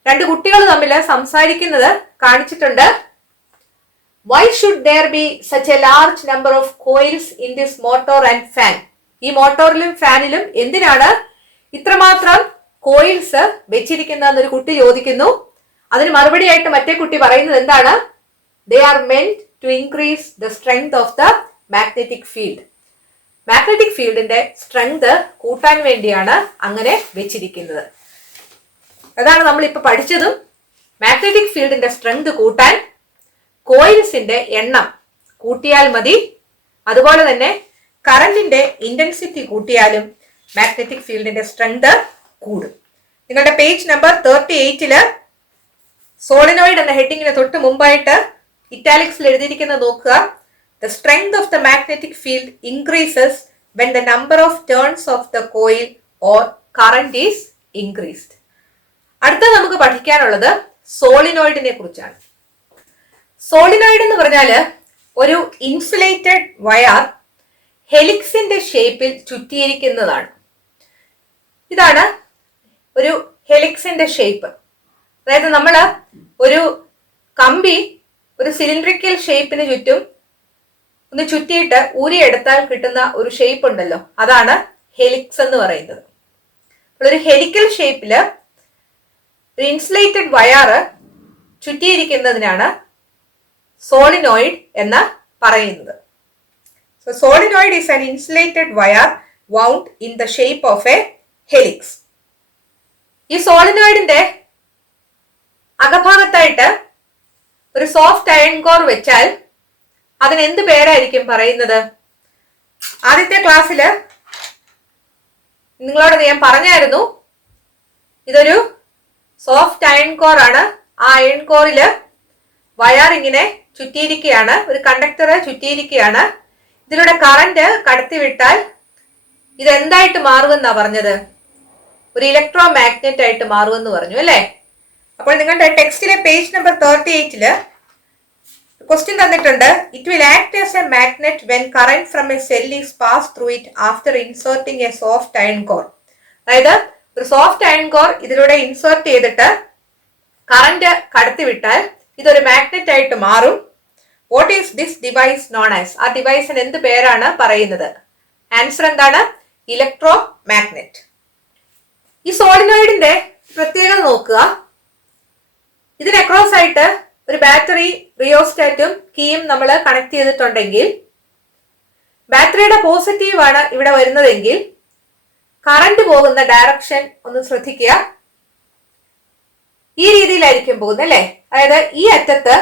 രണ്ട് കുട്ടികൾ തമ്മിൽ സംസാരിക്കുന്നത് കാണിച്ചിട്ടുണ്ട്. Why should there be such a large number of coils in this motor and fan? ഈ മോട്ടോറിലും ഫാനിലും എന്തിനാണ് ഇത്രമാത്രം കോയിൽസ് വെച്ചിരിക്കുന്നതെന്ന് ഒരു കുട്ടി ചോദിക്കുന്നു. അതിന് മറുപടിയായിട്ട് മറ്റേ കുട്ടി പറയുന്നത് എന്താണ്? They are meant to increase the strength of the magnetic field. Magnetic ഫീൽഡിന്റെ സ്ട്രെങ്ത് കൂട്ടാൻ വേണ്ടിയാണ് അങ്ങനെ വെച്ചിരിക്കുന്നത്. അതാണ് നമ്മൾ ഇപ്പൊ പഠിച്ചതും. മാഗ്നറ്റിക് ഫീൽഡിന്റെ സ്ട്രെങ്ത് കൂട്ടാൻ കോയിൽസിന്റെ എണ്ണം കൂട്ടിയാൽ മതി. അതുപോലെ തന്നെ കറന്റിന്റെ ഇന്റൻസിറ്റി കൂട്ടിയാലും മാഗ്നറ്റിക് ഫീൽഡിന്റെ സ്ട്രെങ്ത് കൂടും. നിങ്ങളുടെ പേജ് നമ്പർ 38 സോളിനോയിഡ് എന്ന ഹെഡിങ്ങിന് തൊട്ട് മുമ്പായിട്ട് ഇറ്റാലിക്സിൽ എഴുതിയിരിക്കുന്നത് നോക്കുക. The strength of the magnetic field increases when the number of turns of the coil or current is increased. അടുത്ത നമുക്ക് പഠിക്കാനുള്ളത് സോളിനോയിഡിനെ കുറിച്ചാണ്. സോളിനോയിഡ് എന്ന് പറഞ്ഞാല് ഒരു ഇൻസുലേറ്റഡ് വയർ ഹെലിക്സിന്റെ ഷേപ്പിൽ ചുറ്റിയിരിക്കുന്നതാണ്. ഇതാണ് ഒരു ഹെലിക്സിന്റെ ഷേപ്പ്. അതായത് നമ്മൾ ഒരു കമ്പി ഒരു സിലിണ്ടറിക്കൽ ഷേപ്പിന് ചുറ്റും ഒന്ന് ചുറ്റിയിട്ട് ഊരിയെടുത്താൽ കിട്ടുന്ന ഒരു ഷേപ്പ് ഉണ്ടല്ലോ, അതാണ് ഹെലിക്സ് എന്ന് പറയുന്നത്. ഒരു ഹെലിക്കൽ ഷേപ്പില് ഒരു ഇൻസുലേറ്റഡ് വയറ് ചുറ്റിയിരിക്കുന്നതിനാണ് സോളിനോയിഡ് എന്ന് പറയുന്നത്. So solenoid is an insulated wire wound in the shape of a helix. ഈ സോളിനോയിഡിന്റെ അകഭാഗത്തായിട്ട് ഒരു സോഫ്റ്റ് അയൺ കോർ വെച്ചാൽ അതിന് എന്ത് പേരായിരിക്കും പറയുന്നത്? ആദ്യത്തെ ക്ലാസ്സില് നിങ്ങളോട് ഞാൻ പറഞ്ഞായിരുന്നു, ഇതൊരു സോഫ്റ്റ് അയൺ കോർ ആണ്. ആ അയൺ കോറില് വയർ ഇങ്ങനെ ചുറ്റിയിരിക്കുകയാണ്, ഒരു കണ്ടക്ടർ ചുറ്റിയിരിക്കുകയാണ്. ഇതിലൂടെ കറന്റ് കടത്തിവിട്ടാൽ ഇത് എന്തായിട്ട് മാറുമെന്നാ പറഞ്ഞത്? ഒരു ഇലക്ട്രോ മാഗ്നറ്റ് ആയിട്ട് മാറുമെന്ന് പറഞ്ഞു, അല്ലേ? അപ്പോൾ നിങ്ങളുടെ ടെക്സ്റ്റിലെ പേജ് നമ്പർ 38 ക്വസ്റ്റ്യൻ തന്നിട്ടുണ്ട്. It will act as A magnet when current from A cell is pass through it after inserting A soft iron core. അതായത് ഒരു സോഫ്റ്റ് അയൺ കോർ ഇതിലൂടെ ഇൻസേർട്ട് ചെയ്തിട്ട് കറന്റ് കടത്തിവിട്ടാൽ ഇതൊരു മാഗ്നറ്റ് ആയിട്ട് മാറും. What is this device known as? ആ ഡിവൈസിന് എന്ത് പേരാണ് പറയുന്നത്? ആൻസർ എന്താണ്? Electro magnet. ഈ സോളിനോയിഡിന്റെ പ്രത്യേകത നോക്കുക. ഇതിന് അക്രോസ് ആയിട്ട് ഒരു ബാറ്ററി, റിയോസ്റ്റാറ്റും കീയും നമ്മൾ കണക്ട് ചെയ്തിട്ടുണ്ടെങ്കിൽ ബാറ്ററിയുടെ പോസിറ്റീവ് ആണ് ഇവിടെ വരുന്നതെങ്കിൽ കറന്റ് പോകുന്ന ഡയറക്ഷൻ ഒന്ന് ശ്രദ്ധിക്കുക. ഈ രീതിയിലായിരിക്കും പോകുന്നത്, അല്ലെ? അതായത് ഈ അറ്റത്ത്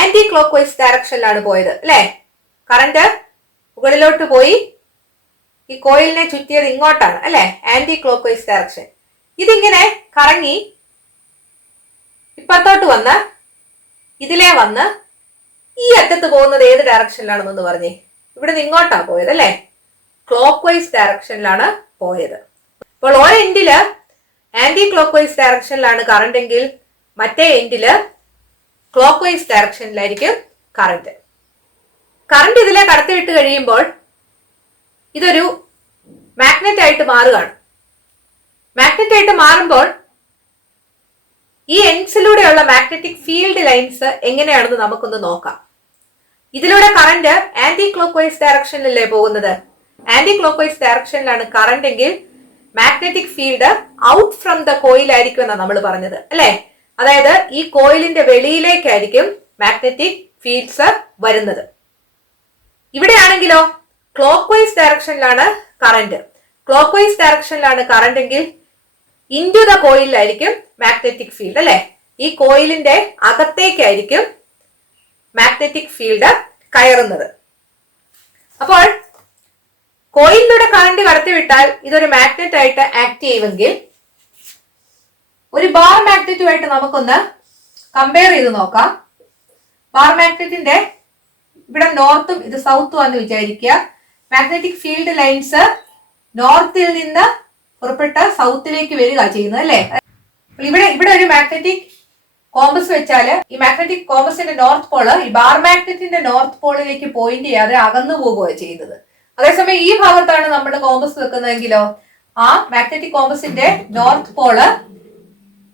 ആന്റി ക്ലോക്ക് വൈസ് ഡയറക്ഷനിലാണ് പോയത്, അല്ലെ? കറന്റ് മുകളിലോട്ട് പോയി ഈ കോയിലിനെ ചുറ്റിയത് ഇങ്ങോട്ടാണ്, അല്ലെ? Anti clock vice direction. ഇതിങ്ങനെ കറങ്ങി ഇപ്പത്തോട്ട് വന്ന് ഇതിലെ വന്ന് ഈ അറ്റത്ത് പോകുന്നത് ഏത് ഡയറക്ഷനിലാണെന്നൊന്ന് പറഞ്ഞേ. ഇവിടെ നിന്ന് ഇങ്ങോട്ടാ പോയത് അല്ലേ, ക്ലോക്ക് വൈസ് ഡയറക്ഷനിലാണ് പോയത്. അപ്പോൾ ഒരു എൻഡില് ആന്റി ക്ലോക്ക് വൈസ് ഡയറക്ഷനിലാണ് കറണ്ട് എങ്കിൽ മറ്റേ എൻഡില് ക്ലോക്ക് വൈസ് ഡയറക്ഷനിലായിരിക്കും കറണ്ട്. കറണ്ട് ഇതിലെ കടത്തിവിട്ട് കഴിയുമ്പോൾ ഇതൊരു മാഗ്നറ്റ് ആയിട്ട് മാറുകയാണ്. മാഗ്നറ്റ് ആയിട്ട് മാറുമ്പോൾ ഈ എൻഡ്സിലൂടെയുള്ള മാഗ്നറ്റിക് ഫീൽഡ് ലൈൻസ് എങ്ങനെയാണെന്ന് നമുക്കൊന്ന് നോക്കാം. ഇതിലൂടെ കറണ്ട് ആന്റി ക്ലോക്ക് വൈസ് ഡയറക്ഷനിലല്ലേ പോകുന്നത്. ആന്റി ക്ലോക്ക് വൈസ് ഡയറക്ഷനിലാണ് കറണ്ട് എങ്കിൽ magnetic field out from the coil ആയിരിക്കും എന്നാണ് നമ്മൾ പറഞ്ഞത് അല്ലെ. അതായത് ഈ കോയിലിന്റെ വെളിയിലേക്കായിരിക്കും മാഗ്നറ്റിക് ഫീൽഡ്സ് വരുന്നത്. ഇവിടെയാണെങ്കിലോ ക്ലോക്ക് വൈസ് ഡയറക്ഷനിലാണ് കറണ്ട്. ക്ലോക്ക് വൈസ് ഡയറക്ഷനിലാണ് കറണ്ട് എങ്കിൽ ഇൻടു ദ കോയിലായിരിക്കും മാഗ്നറ്റിക് ഫീൽഡ് അല്ലെ. ഈ കോയിലിന്റെ അകത്തേക്കായിരിക്കും മാഗ്നറ്റിക് ഫീൽഡ് കയറുന്നത്. അപ്പോൾ കോയിലിലൂടെ കറണ്ട് കടത്തിവിട്ടാൽ ഇതൊരു മാഗ്നറ്റ് ആയിട്ട് ആക്ട് ചെയ്യുമെങ്കിൽ ഒരു ബാർ മാഗ്നറ്റുമായിട്ട് നമുക്കൊന്ന് കമ്പയർ ചെയ്ത് നോക്കാം. ബാർ മാഗ്നറ്റിന്റെ ഇവിടെ നോർത്തും ഇത് സൗത്തും ആണെന്ന് വിചാരിക്കുക. മാഗ്നറ്റിക് ഫീൽഡ് ലൈൻസ് നോർത്തിൽ നിന്ന് പുറപ്പെട്ട് സൗത്തിലേക്ക് വരിക ചെയ്യുന്നത് അല്ലെ. ഇവിടെ ഒരു മാഗ്നറ്റിക് കോമ്പസ് വെച്ചാല് ഈ മാഗ്നറ്റിക് കോമ്പസിന്റെ നോർത്ത് പോള് ഈ ബാർ മാഗ്നറ്റിന്റെ നോർത്ത് പോളിലേക്ക് പോയിന്റ് ചെയ്യാതെ അകന്നു പോകുകയാണ് ചെയ്യുന്നത്. അതേസമയം ഈ ഭാഗത്താണ് നമ്മുടെ കോമ്പസ് വെക്കുന്നതെങ്കിലോ ആ മാഗ്നറ്റിക് കോമ്പസിന്റെ നോർത്ത് പോള്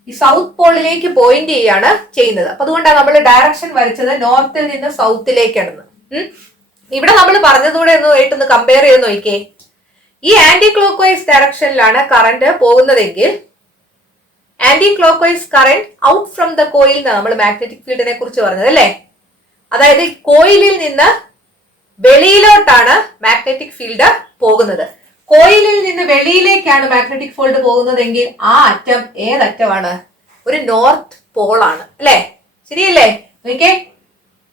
ഈ സൗത്ത് പോളിലേക്ക് പോയിന്റ് ചെയ്യാണ് ചെയ്യുന്നത്. അപ്പൊ അതുകൊണ്ടാണ് നമ്മൾ ഡയറക്ഷൻ വരച്ചത് നോർത്തിൽ നിന്ന് സൗത്തിലേക്കാണെന്ന്. ഇവിടെ നമ്മൾ പറഞ്ഞതുകൂടെ ഒന്ന് കമ്പയർ ചെയ്ത് നോക്കിയേ. ഈ ആന്റി ക്ലോക്ക് വൈസ് ഡയറക്ഷനിലാണ് കറണ്ട് പോകുന്നതെങ്കിൽ anti clock vice current out from the coil എന്നാണ് നമ്മൾ മാഗ്നറ്റിക് ഫീൽഡിനെ കുറിച്ച് പറഞ്ഞത് അല്ലെ. അതായത് കോയിലിൽ നിന്ന് വെളിയിലോട്ടാണ് മാഗ്നറ്റിക് ഫീൽഡ് പോകുന്നത്. കോയിലിൽ നിന്ന് വെളിയിലേക്കാണ് മാഗ്നറ്റിക് ഫീൽഡ് പോകുന്നതെങ്കിൽ ആ അറ്റം ഏതറ്റമാണ്? ഒരു നോർത്ത് പോളാണ് അല്ലെ. ശരിയല്ലേ? നോക്കിയേ,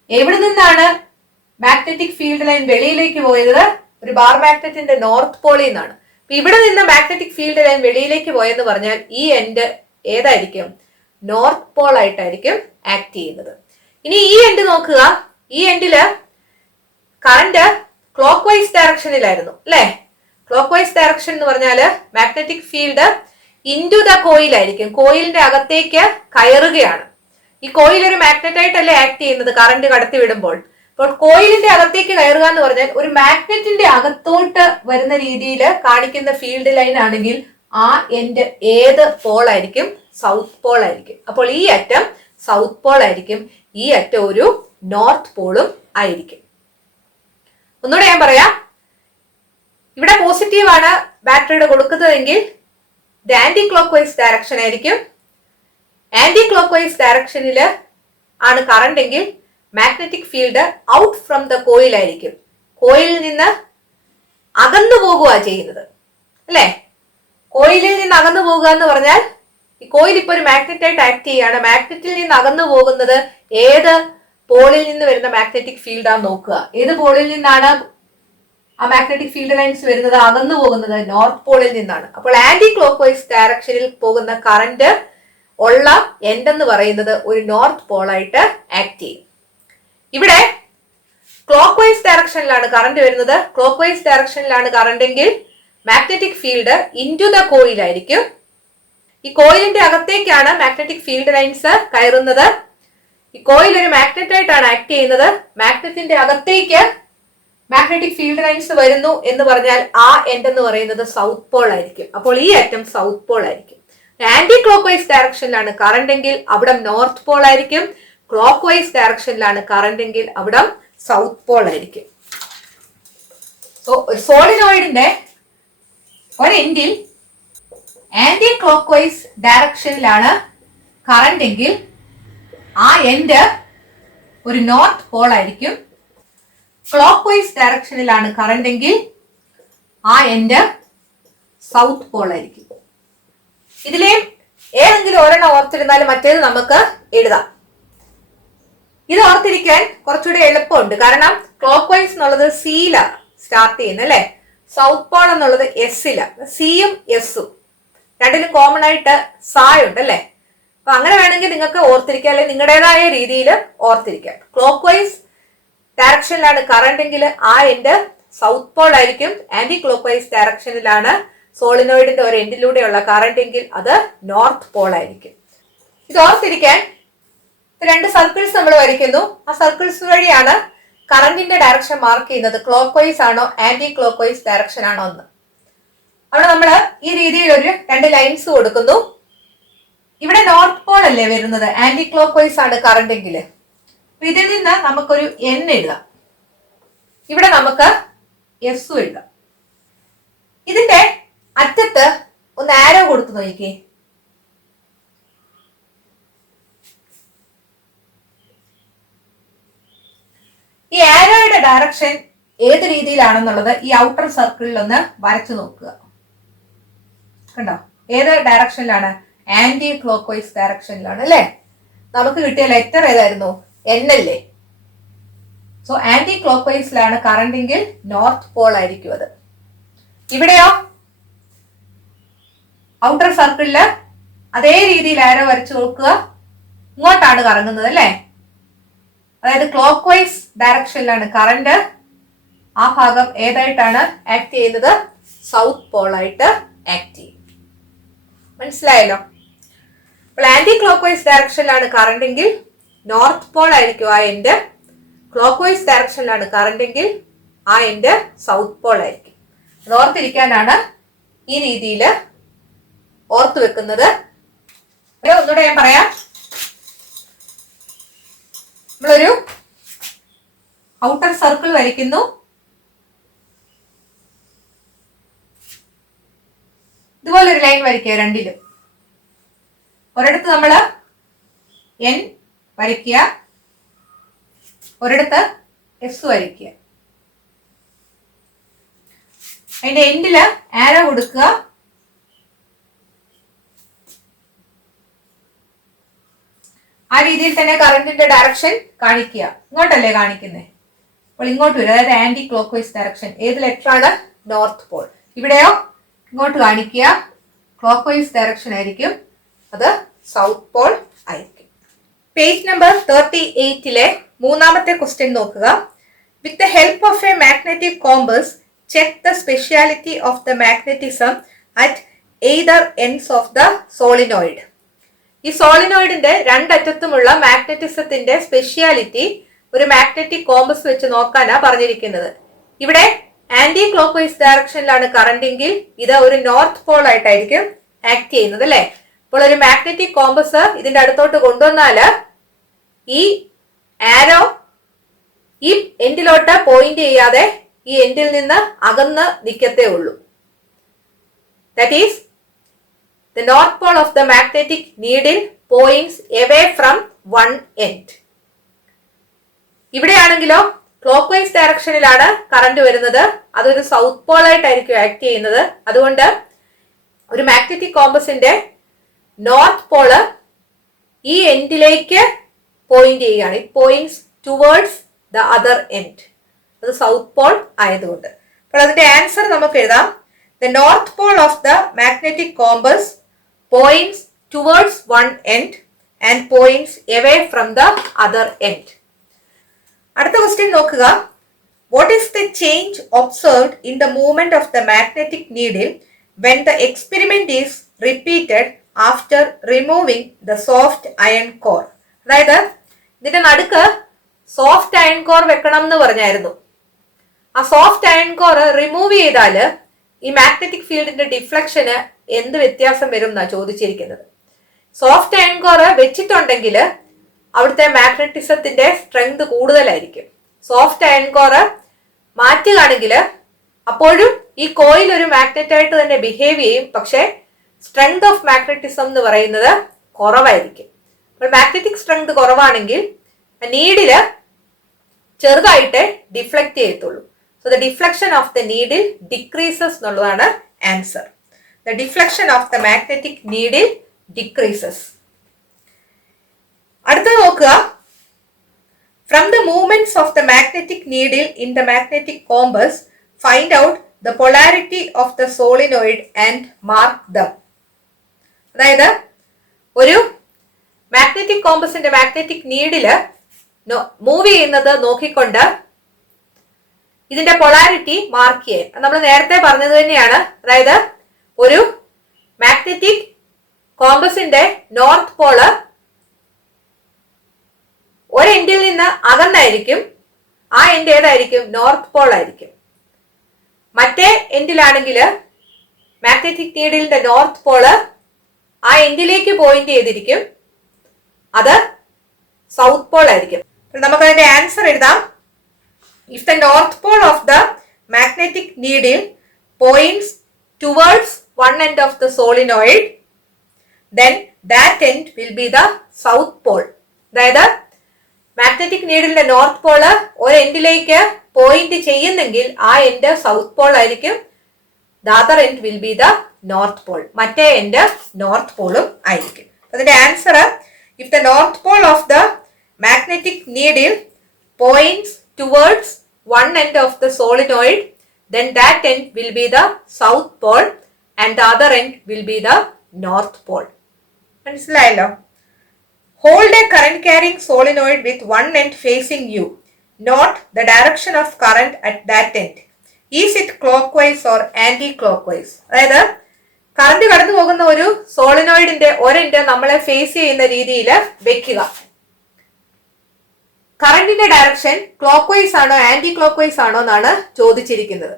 എവിടെ നിന്നാണ് മാഗ്നറ്റിക് ഫീൽഡ് ലൈൻ വെളിയിലേക്ക് പോയത്? ഒരു ബാർ മാഗ്നറ്റിന്റെ നോർത്ത് പോളിൽ നിന്നാണ്. അപ്പൊ ഇവിടെ നിന്ന് മാഗ്നറ്റിക് ഫീൽഡ് ലൈൻ വെളിയിലേക്ക് പോയെന്ന് പറഞ്ഞാൽ ഈ എൻഡ് ഏതായിരിക്കും? നോർത്ത് പോൾ ആയിട്ടായിരിക്കും ആക്ട് ചെയ്യുന്നത്. ഇനി ഈ എൻഡ് നോക്കുക. ഈ എൻഡില് കറന്റ് ക്ലോക്ക് വൈസ് ഡയറക്ഷനിലായിരുന്നു അല്ലെ. ക്ലോക്ക് വൈസ് ഡയറക്ഷൻ എന്ന് പറഞ്ഞാല് മാഗ്നറ്റിക് ഫീൽഡ് ഇൻടു ദ കോയിലായിരിക്കും, കോയിലിന്റെ അകത്തേക്ക് കയറുകയാണ്. ഈ കോയിൽ ഒരു മാഗ്നറ്റ് ആയിട്ടല്ലേ ആക്ട് ചെയ്യുന്നത് കറന്റ് കടത്തി വിടുമ്പോൾ. അപ്പോൾ കോയിലിന്റെ അകത്തേക്ക് കയറുക എന്ന് പറഞ്ഞാൽ ഒരു മാഗ്നറ്റിന്റെ അകത്തോട്ട് വരുന്ന രീതിയിൽ കാണിക്കുന്ന ഫീൽഡ് ലൈൻ ആണെങ്കിൽ ആ എൻഡ് ഏത് പോൾ ആയിരിക്കും? സൗത്ത് പോൾ ആയിരിക്കും. അപ്പോൾ ഈ അറ്റം സൗത്ത് പോൾ ആയിരിക്കും, ഈ അറ്റം ഒരു നോർത്ത് പോളും ആയിരിക്കും. ഒന്നുകൂടെ ഞാൻ പറയാം. ഇവിടെ പോസിറ്റീവ് ആണ് ബാറ്ററിയുടെ കൊടുക്കുന്നതെങ്കിൽ ഇത് ആന്റി ക്ലോക്ക് വൈസ് ഡയറക്ഷൻ ആയിരിക്കും. ആന്റി ക്ലോക്ക് വൈസ് ഡയറക്ഷനിൽ ആണ് കറണ്ട് എങ്കിൽ magnetic field out from the coil ആയിരിക്കും, കോയിലിൽ നിന്ന് അകന്നു പോകുക ചെയ്യുന്നത് അല്ലെ. കോയിലിൽ നിന്ന് അകന്നു പോകുക എന്ന് പറഞ്ഞാൽ ഈ കോയിൽ ഇപ്പൊ ഒരു മാഗ്നറ്റ് ആയിട്ട് ആക്ട് ചെയ്യാണ്. മാഗ്നറ്റിൽ നിന്ന് അകന്നു പോകുന്നത് ഏത് പോളിൽ നിന്ന് വരുന്ന മാഗ്നറ്റിക് ഫീൽഡ് ആണ് നോക്കുക. ഏത് പോളിൽ നിന്നാണ് ആ മാഗ്നറ്റിക് ഫീൽഡ് ലൈൻസ് വരുന്നത്? അകന്നു പോകുന്നത് നോർത്ത് പോളിൽ നിന്നാണ്. അപ്പോൾ ആന്റി ക്ലോക്ക് വൈസ് ഡയറക്ഷനിൽ പോകുന്ന കറന്റ് ഉള്ള എൻഡ് എന്ന് പറയുന്നത് ഒരു നോർത്ത് പോളായിട്ട് ആക്ട് ചെയ്യും. ഇവിടെ ക്ലോക്ക് വൈസ് ഡയറക്ഷനിലാണ് കറന്റ് വരുന്നത്. ക്ലോക്ക് വൈസ് ഡയറക്ഷനിലാണ് കറന്റ് എങ്കിൽ മാഗ്നറ്റിക് ഫീൽഡ് ഇൻടു ദ കോയിലായിരിക്കും. ഈ കോയിലിന്റെ അകത്തേക്കാണ് മാഗ്നറ്റിക് ഫീൽഡ് ലൈൻസ് കയറുന്നത്. ഈ കോയിൽ ഒരു മാഗ്നറ്റ് ആയിട്ടാണ് ആക്ട് ചെയ്യുന്നത്. മാഗ്നറ്റിന്റെ അകത്തേക്ക് മാഗ്നറ്റിക് ഫീൽഡ് ലൈൻസ് വരുന്നു എന്ന് പറഞ്ഞാൽ ആ എൻഡ് എന്ന് പറയുന്നത് സൗത്ത് പോൾ ആയിരിക്കും. അപ്പോൾ ഈ അറ്റം സൗത്ത് പോൾ ആയിരിക്കും. ആന്റി ക്ലോക്ക് വൈസ് ഡയറക്ഷനിലാണ് കറണ്ട് എങ്കിൽ അവിടെ നോർത്ത് പോൾ ആയിരിക്കും. ക്ലോക്ക് വൈസ് ഡയറക്ഷനിലാണ് കറണ്ട് എങ്കിൽ അവിടെ സൗത്ത് പോൾ ആയിരിക്കും. സോളിനോയിഡിന്റെ ഒരു എൻഡിൽ ആന്റി ക്ലോക്ക് വൈസ് ഡയറക്ഷനിലാണ് കറണ്ട് എങ്കിൽ ആ എൻഡ് ഒരു നോർത്ത് പോൾ ആയിരിക്കും. ക്ലോക്ക് വൈസ് ഡയറക്ഷനിലാണ് കറണ്ട് എങ്കിൽ ആ എൻഡ് സൗത്ത് പോൾ ആയിരിക്കും. ഇതിലെ ഏതെങ്കിലും ഒരെണ്ണം ഓർത്തിരുന്നാലും മറ്റേത് നമുക്ക് എഴുതാം. ഇത് ഓർത്തിരിക്കാൻ കുറച്ചുകൂടി എളുപ്പമുണ്ട്. കാരണം ക്ലോക്ക് വൈസ് എന്നുള്ളത് സിയില സ്റ്റാർട്ട് ചെയ്യുന്നത് അല്ലെ. സൗത്ത് പോൾ എന്നുള്ളത് എസ്സില. സിയും എസ്സും രണ്ടിലും കോമൺ ആയിട്ട് സായുണ്ട് അല്ലെ. അപ്പൊ അങ്ങനെ വേണമെങ്കിൽ നിങ്ങൾക്ക് ഓർത്തിരിക്കാം, അല്ലെങ്കിൽ നിങ്ങളുടേതായ രീതിയിൽ ഓർത്തിരിക്കാം. ക്ലോക്ക് വൈസ് ഡയറക്ഷനിലാണ് കറണ്ട് എങ്കിൽ ആ എൻഡ് സൗത്ത് പോൾ ആയിരിക്കും. ആന്റി ക്ലോക്ക് വൈസ് ഡയറക്ഷനിലാണ് സോളിനോയിഡിന്റെ ഒരു എൻഡിലൂടെയുള്ള കറണ്ട് എങ്കിൽ അത് നോർത്ത് പോൾ ആയിരിക്കും. ഇത് ഓർത്തിരിക്കാൻ രണ്ട് സർക്കിൾസ് നമ്മൾ വരയ്ക്കുന്നു. ആ സർക്കിൾസ് വഴിയാണ് കറണ്ടിന്റെ ഡയറക്ഷൻ മാർക്ക് ചെയ്യുന്നത്. ക്ലോക്ക് വൈസ് ആണോ ആന്റി ക്ലോക്ക് വൈസ് ഡയറക്ഷൻ ആണോ എന്ന്. അവിടെ നമ്മൾ ഈ രീതിയിൽ ഒരു രണ്ട് ലൈൻസ് കൊടുക്കുന്നു. ഇവിടെ നോർത്ത് പോൾ അല്ലേ വരുന്നത്, ആന്റി ക്ലോക്ക് വൈസ് ആണ് കറണ്ട് എങ്കിൽ. ഇതിൽ നിന്ന് നമുക്കൊരു എൻ എഴുതാം. ഇവിടെ നമുക്ക് എസ് എഴുതാം. ഇതിന്റെ അറ്റത്ത് ഒന്ന് ആരോ കൊടുത്തു നോക്കിക്കേ. ഈ ആരോയുടെ ഡയറക്ഷൻ ഏത് രീതിയിലാണെന്നുള്ളത് ഈ ഔട്ടർ സർക്കിളിൽ ഒന്ന് വരച്ചു നോക്കുക. കണ്ടോ, ഏത് ഡയറക്ഷനിലാണ്? ആന്റി ക്ലോക്ക് വൈസ് ഡയറക്ഷനിലാണ് അല്ലെ. നമുക്ക് കിട്ടിയ ലെറ്റർ ഏതായിരുന്നു? എൻ അല്ലേ. സോ ആന്റി ക്ലോക്ക് വൈസിലാണ് കറണ്ട് എങ്കിൽ നോർത്ത് പോൾ ആയിരിക്കും അത്. ഇവിടെയോ ഔട്ടർ സർക്കിളില് അതേ രീതിയിൽ ആരോ വരച്ചു നോക്കുക. ഇങ്ങോട്ടാണ് കറങ്ങുന്നത് അല്ലെ. അതായത് ക്ലോക്ക് വൈസ് ഡയറക്ഷനിലാണ് കറണ്ട്. ആ ഭാഗം ഏതായിട്ടാണ് ആക്ട് ചെയ്യുന്നത്? സൗത്ത് പോൾ ആയിട്ട് ആക്ട് ചെയ്യും. മനസ്സിലായല്ലോ. അപ്പോൾ ആന്റി ക്ലോക്ക് വൈസ് ഡയറക്ഷനിലാണ് കറണ്ട് എങ്കിൽ നോർത്ത് പോൾ ആയിരിക്കും ആ എൻഡ്. ക്ലോക്ക് വൈസ് ഡയറക്ഷനിലാണ് കറണ്ട് എങ്കിൽ ആ എൻഡ് സൗത്ത് പോൾ ആയിരിക്കും. അത് ഓർത്തിരിക്കാനാണ് ഈ രീതിയിൽ ഓർത്തു വെക്കുന്നത്. ഒന്നുകൂടെ ഞാൻ പറയാം. നമ്മളൊരു ഔട്ടർ സർക്കിൾ വരയ്ക്കുന്നു. ഇതുപോലൊരു ലൈൻ വരയ്ക്കുക രണ്ടിലും. ഒരിടത്ത് നമ്മൾ എൻ വരയ്ക്കുക, ഒരിടത്ത് എസ് വരയ്ക്കുക. അതിന്റെ എൻഡില് ആരോ കൊടുക്കുക. ആ രീതിയിൽ തന്നെ കറണ്ടിന്റെ ഡയറക്ഷൻ കാണിക്കുക. ഇങ്ങോട്ടല്ലേ കാണിക്കുന്നത്? അപ്പോൾ ഇങ്ങോട്ട് വരും. അതായത് ആന്റി ക്ലോക്ക് വൈസ് ഡയറക്ഷൻ. ഏത് ലെറ്റർ ആണ്? North Paul. ഇവിടെയോ ഇങ്ങോട്ട് കാണിക്കുക. ക്ലോക്ക് വൈസ് ഡയറക്ഷൻ ആയിരിക്കും, അത് സൗത്ത് പോൾ ആയിരിക്കും. പേജ് നമ്പർ 38 മൂന്നാമത്തെ ക്വസ്റ്റ്യൻ നോക്കുക. With the help of A magnetic compass check the speciality of the magnetism at either ends of the solenoid. ഈ സോളിനോയിഡിന്റെ രണ്ടറ്റത്തുമുള്ള മാഗ്നറ്റിസത്തിന്റെ സ്പെഷ്യാലിറ്റി ഒരു മാഗ്നറ്റിക് കോമ്പസ് വെച്ച് നോക്കാനാ പറഞ്ഞിരിക്കുന്നത്. ഇവിടെ ആന്റി ക്ലോക്ക് വൈസ് ഡയറക്ഷനിലാണ് കറണ്ട് എങ്കിൽ ഇത് ഒരു നോർത്ത് പോൾ ആയിട്ടായിരിക്കും ആക്ട് ചെയ്യുന്നത് അല്ലെ. അപ്പോൾ ഒരു മാഗ്നറ്റിക് കോമ്പസ് ഇതിന്റെ അടുത്തോട്ട് കൊണ്ടുവന്നാല് ഈ ആരോ ഈ എൻഡിലോട്ട് പോയിന്റ് ചെയ്യാതെ ഈ എൻഡിൽ നിന്ന് അകന്ന് നിൽക്കത്തേ ഉള്ളൂ. That is the north pole of the magnetic needle points away from one end. ഇവിടെയാണെങ്കിലോ ക്ലോക്ക് വൈസ് ഡയറക്ഷനിലാണ് കറണ്ട് വരുന്നത്. അതൊരു സൗത്ത് പോൾ ആയിട്ടായിരിക്കും ആക്ട് ചെയ്യുന്നത്. അതുകൊണ്ട് ഒരു മാഗ്നറ്റിക് കോമ്പസിന്റെ നോർത്ത് പോള് ഈ എൻഡിലേക്ക് പോയിന്റ് ചെയ്യുകയാണ്. It points towards the other end. അത് സൗത്ത് പോൾ ആയതുകൊണ്ട്. അപ്പോൾ അതിന്റെ ആൻസർ നമുക്ക് എഴുതാം. The north pole of the magnetic compass points towards one end and points away from the other end. അടുത്ത ക്വസ്റ്റ്യൻ നോക്കുക. What is the change observed in the movement of the magnetic needle when the experiment is repeated after removing the soft iron core? അതായത് ഇതിന്റെ നടുക്ക് സോഫ്റ്റ് അയൺ കോർ വെക്കണം എന്ന് പറഞ്ഞായിരുന്നു. ആ സോഫ്റ്റ് അയൺ കോർ റിമൂവ് ചെയ്താല് ഈ മാഗ്നറ്റിക് ഫീൽഡിന്റെ ഡിഫ്ലക്ഷന് എന്ത് വ്യത്യാസം വരും എന്നാ ചോദിച്ചിരിക്കുന്നത്. സോഫ്റ്റ് അയൺ കോർ വെച്ചിട്ടുണ്ടെങ്കിൽ അവിടുത്തെ മാഗ്നറ്റിസത്തിന്റെ സ്ട്രെങ്ത് കൂടുതലായിരിക്കും. സോഫ്റ്റ് അയൺ കോർ മാറ്റുകയാണെങ്കിൽ അപ്പോഴും ഈ കോയിൽ ഒരു മാഗ്നറ്റ് ആയിട്ട് തന്നെ ബിഹേവ് ചെയ്യും, പക്ഷെ സ്ട്രെങ്ത് ഓഫ് മാഗ്നറ്റിസം എന്ന് പറയുന്നത് കുറവായിരിക്കും. അപ്പോൾ മാഗ്നറ്റിക് സ്ട്രെങ്ത് കുറവാണെങ്കിൽ നീഡില് ചെറുതായിട്ട് ഡിഫ്ലക്ട് ചെയ്യത്തുള്ളൂ. So the deflection of the needle decreases എന്നുള്ളതാണ് answer. The deflection of the magnetic needle decreases. അടുത്ത നോക്കുക. From the movements of the magnetic needle in the magnetic compass, find out the polarity of the solenoid and mark them. അതായത് ഒരു മാഗ്നറ്റിക് കോമ്പസിന്റെ മാഗ്നറ്റിക് നീഡില് മൂവ് ചെയ്യുന്നത് നോക്കിക്കൊണ്ട് ഇതിന്റെ പൊളാരിറ്റി മാർക്ക് ചെയ്യാൻ. നമ്മൾ നേരത്തെ പറഞ്ഞത് തന്നെയാണ്. അതായത് ഒരു മാഗ്നറ്റിക് കോമ്പസിന്റെ നോർത്ത് പോള് ഒരു എൻഡിൽ നിന്ന് അകന്നായിരിക്കും. ആ എൻഡ് ഏതായിരിക്കും? നോർത്ത് പോൾ ആയിരിക്കും. മറ്റേ എൻഡിലാണെങ്കിൽ മാഗ്നറ്റിക് നീഡിലിന്റെ നോർത്ത് പോള് ആ എൻഡിലേക്ക് പോയിന്റ് ചെയ്തിരിക്കും. അത് സൗത്ത് പോൾ ആയിരിക്കും. നമുക്ക് അതിന്റെ ആൻസർ എഴുതാം. If the north pole of the magnetic needle points towards one end of the solenoid, then that end will be the south pole. അതായത് മാഗ്നറ്റിക് നീഡിലിന്റെ നോർത്ത് പോള് ഒരു എൻഡിലേക്ക് പോയിന്റ് ചെയ്യുന്നെങ്കിൽ ആ എൻഡ് സൗത്ത് പോൾ ആയിരിക്കും. The other end will be the north Paul. മറ്റേ എൻഡ് നോർത്ത് പോളും ആയിരിക്കും. അതിന്റെ answer, if the north pole of the magnetic needle points towards one end of the solenoid, then that end will be the south pole and the other end will be the north pole. മനസ്സിലായല്ലോ? Hold a current carrying solenoid with one end facing you. Note the direction of current at that end. Is it clockwise or anti clock vice? അതായത് കറന്റ് കടന്നു പോകുന്ന ഒരു സോളിനോയിഡിന്റെ ഒരെൻഡ് നമ്മളെ ഫേസ് ചെയ്യുന്ന രീതിയിൽ വെക്കുക. കറന്റിന്റെ ഡയറക്ഷൻ ക്ലോക്ക് വൈസ് ആണോ ആന്റി ക്ലോക്ക് വൈസ് ആണോ എന്നാണ് ചോദിച്ചിരിക്കുന്നത്.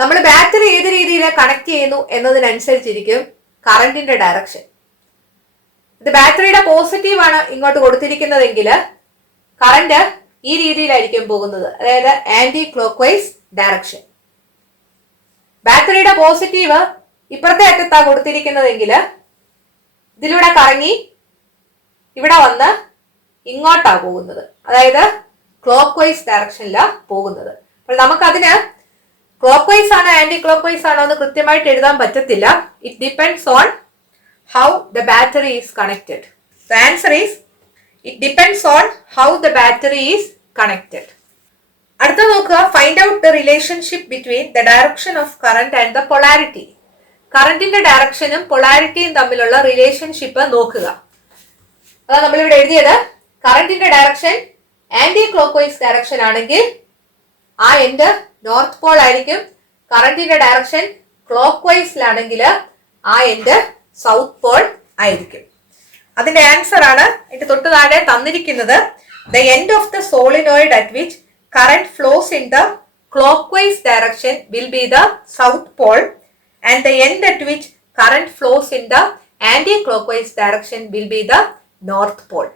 നമ്മൾ ബാറ്ററി ഏത് രീതിയിൽ കണക്ട് ചെയ്യുന്നു എന്നതിനനുസരിച്ചിരിക്കും കറന്റിന്റെ ഡയറക്ഷൻ. ഇത് ബാറ്ററിയുടെ പോസിറ്റീവ് ആണ് ഇങ്ങോട്ട് കൊടുത്തിരിക്കുന്നതെങ്കിൽ കറന്റ് ഈ രീതിയിലായിരിക്കും പോകുന്നത്, അതായത് ആന്റി ക്ലോക്ക് വൈസ് ഡയറക്ഷൻ. ബാറ്ററിയുടെ പോസിറ്റീവ് ഇപ്പുറത്തെ അറ്റത്താ കൊടുത്തിരിക്കുന്നതെങ്കിൽ ഇതിലൂടെ കറങ്ങി ഇവിടെ വന്ന് ഇങ്ങോട്ടാ പോകുന്നത്, അതായത് ക്ലോക്ക് വൈസ് ഡയറക്ഷനിലാണ് പോകുന്നത്. അപ്പോൾ നമുക്കതിന് ക്ലോക്ക് വൈസ് ആണോ ആന്റി ക്ലോക്ക് വൈസ് ആണോ എന്ന് കൃത്യമായിട്ട് എഴുതാൻ പറ്റത്തില്ല. It depends on how the battery is connected. The answer is, it depends on how the battery is connected. അടുത്ത നോക്കുക, find out the relationship between the direction of current and the polarity. കറന്റിന്റെ ഡയറക്ഷനും പൊളാരിറ്റിയും തമ്മിലുള്ള റിലേഷൻഷിപ്പ് നോക്കുക. അതാണ് നമ്മളിവിടെ എഴുതിയത്. കറന്റിന്റെ direction anti clock vice direction ആണെങ്കിൽ ആ എൻഡ് നോർത്ത് പോൾ ആയിരിക്കും. കറന്റിന്റെ ഡയറക്ഷൻ ക്ലോക്ക് വൈസിലാണെങ്കിൽ ആ എൻഡ് സൗത്ത് പോൾ ആയിരിക്കും. അതിന്റെ ആൻസർ ആണ് ഇതിന്റെ തൊട്ട് താഴെ തന്നിരിക്കുന്നത്. The end of the solenoid at which current flows in the clock vice direction will be the south pole and the end at which current flows in the anti clock vice direction will be the north pole.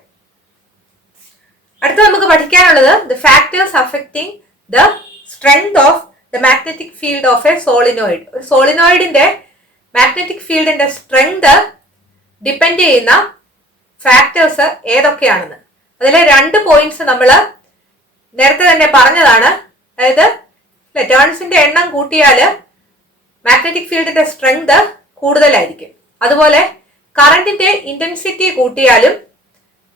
അടുത്ത നമുക്ക് പഠിക്കാനുള്ളത് the factors affecting the strength of the magnetic field of a solenoid. ഒരു സോളിനോയിഡിന്റെ മാഗ്നറ്റിക് ഫീൽഡിന്റെ സ്ട്രെങ്ത് ഡിപ്പെൻഡ് ചെയ്യുന്ന ഫാക്ടേഴ്സ് ഏതൊക്കെയാണെന്ന്. അതിൽ 2 പോയിന്റ്സ് നമ്മൾ നേരത്തെ തന്നെ പറഞ്ഞതാണ്. അതായത് ടേൺസിന്റെ എണ്ണം കൂട്ടിയാൽ മാഗ്നറ്റിക് ഫീൽഡിന്റെ സ്ട്രെങ്ത് കൂടുതലായിരിക്കും. അതുപോലെ കറന്റിന്റെ ഇന്റൻസിറ്റി കൂട്ടിയാലും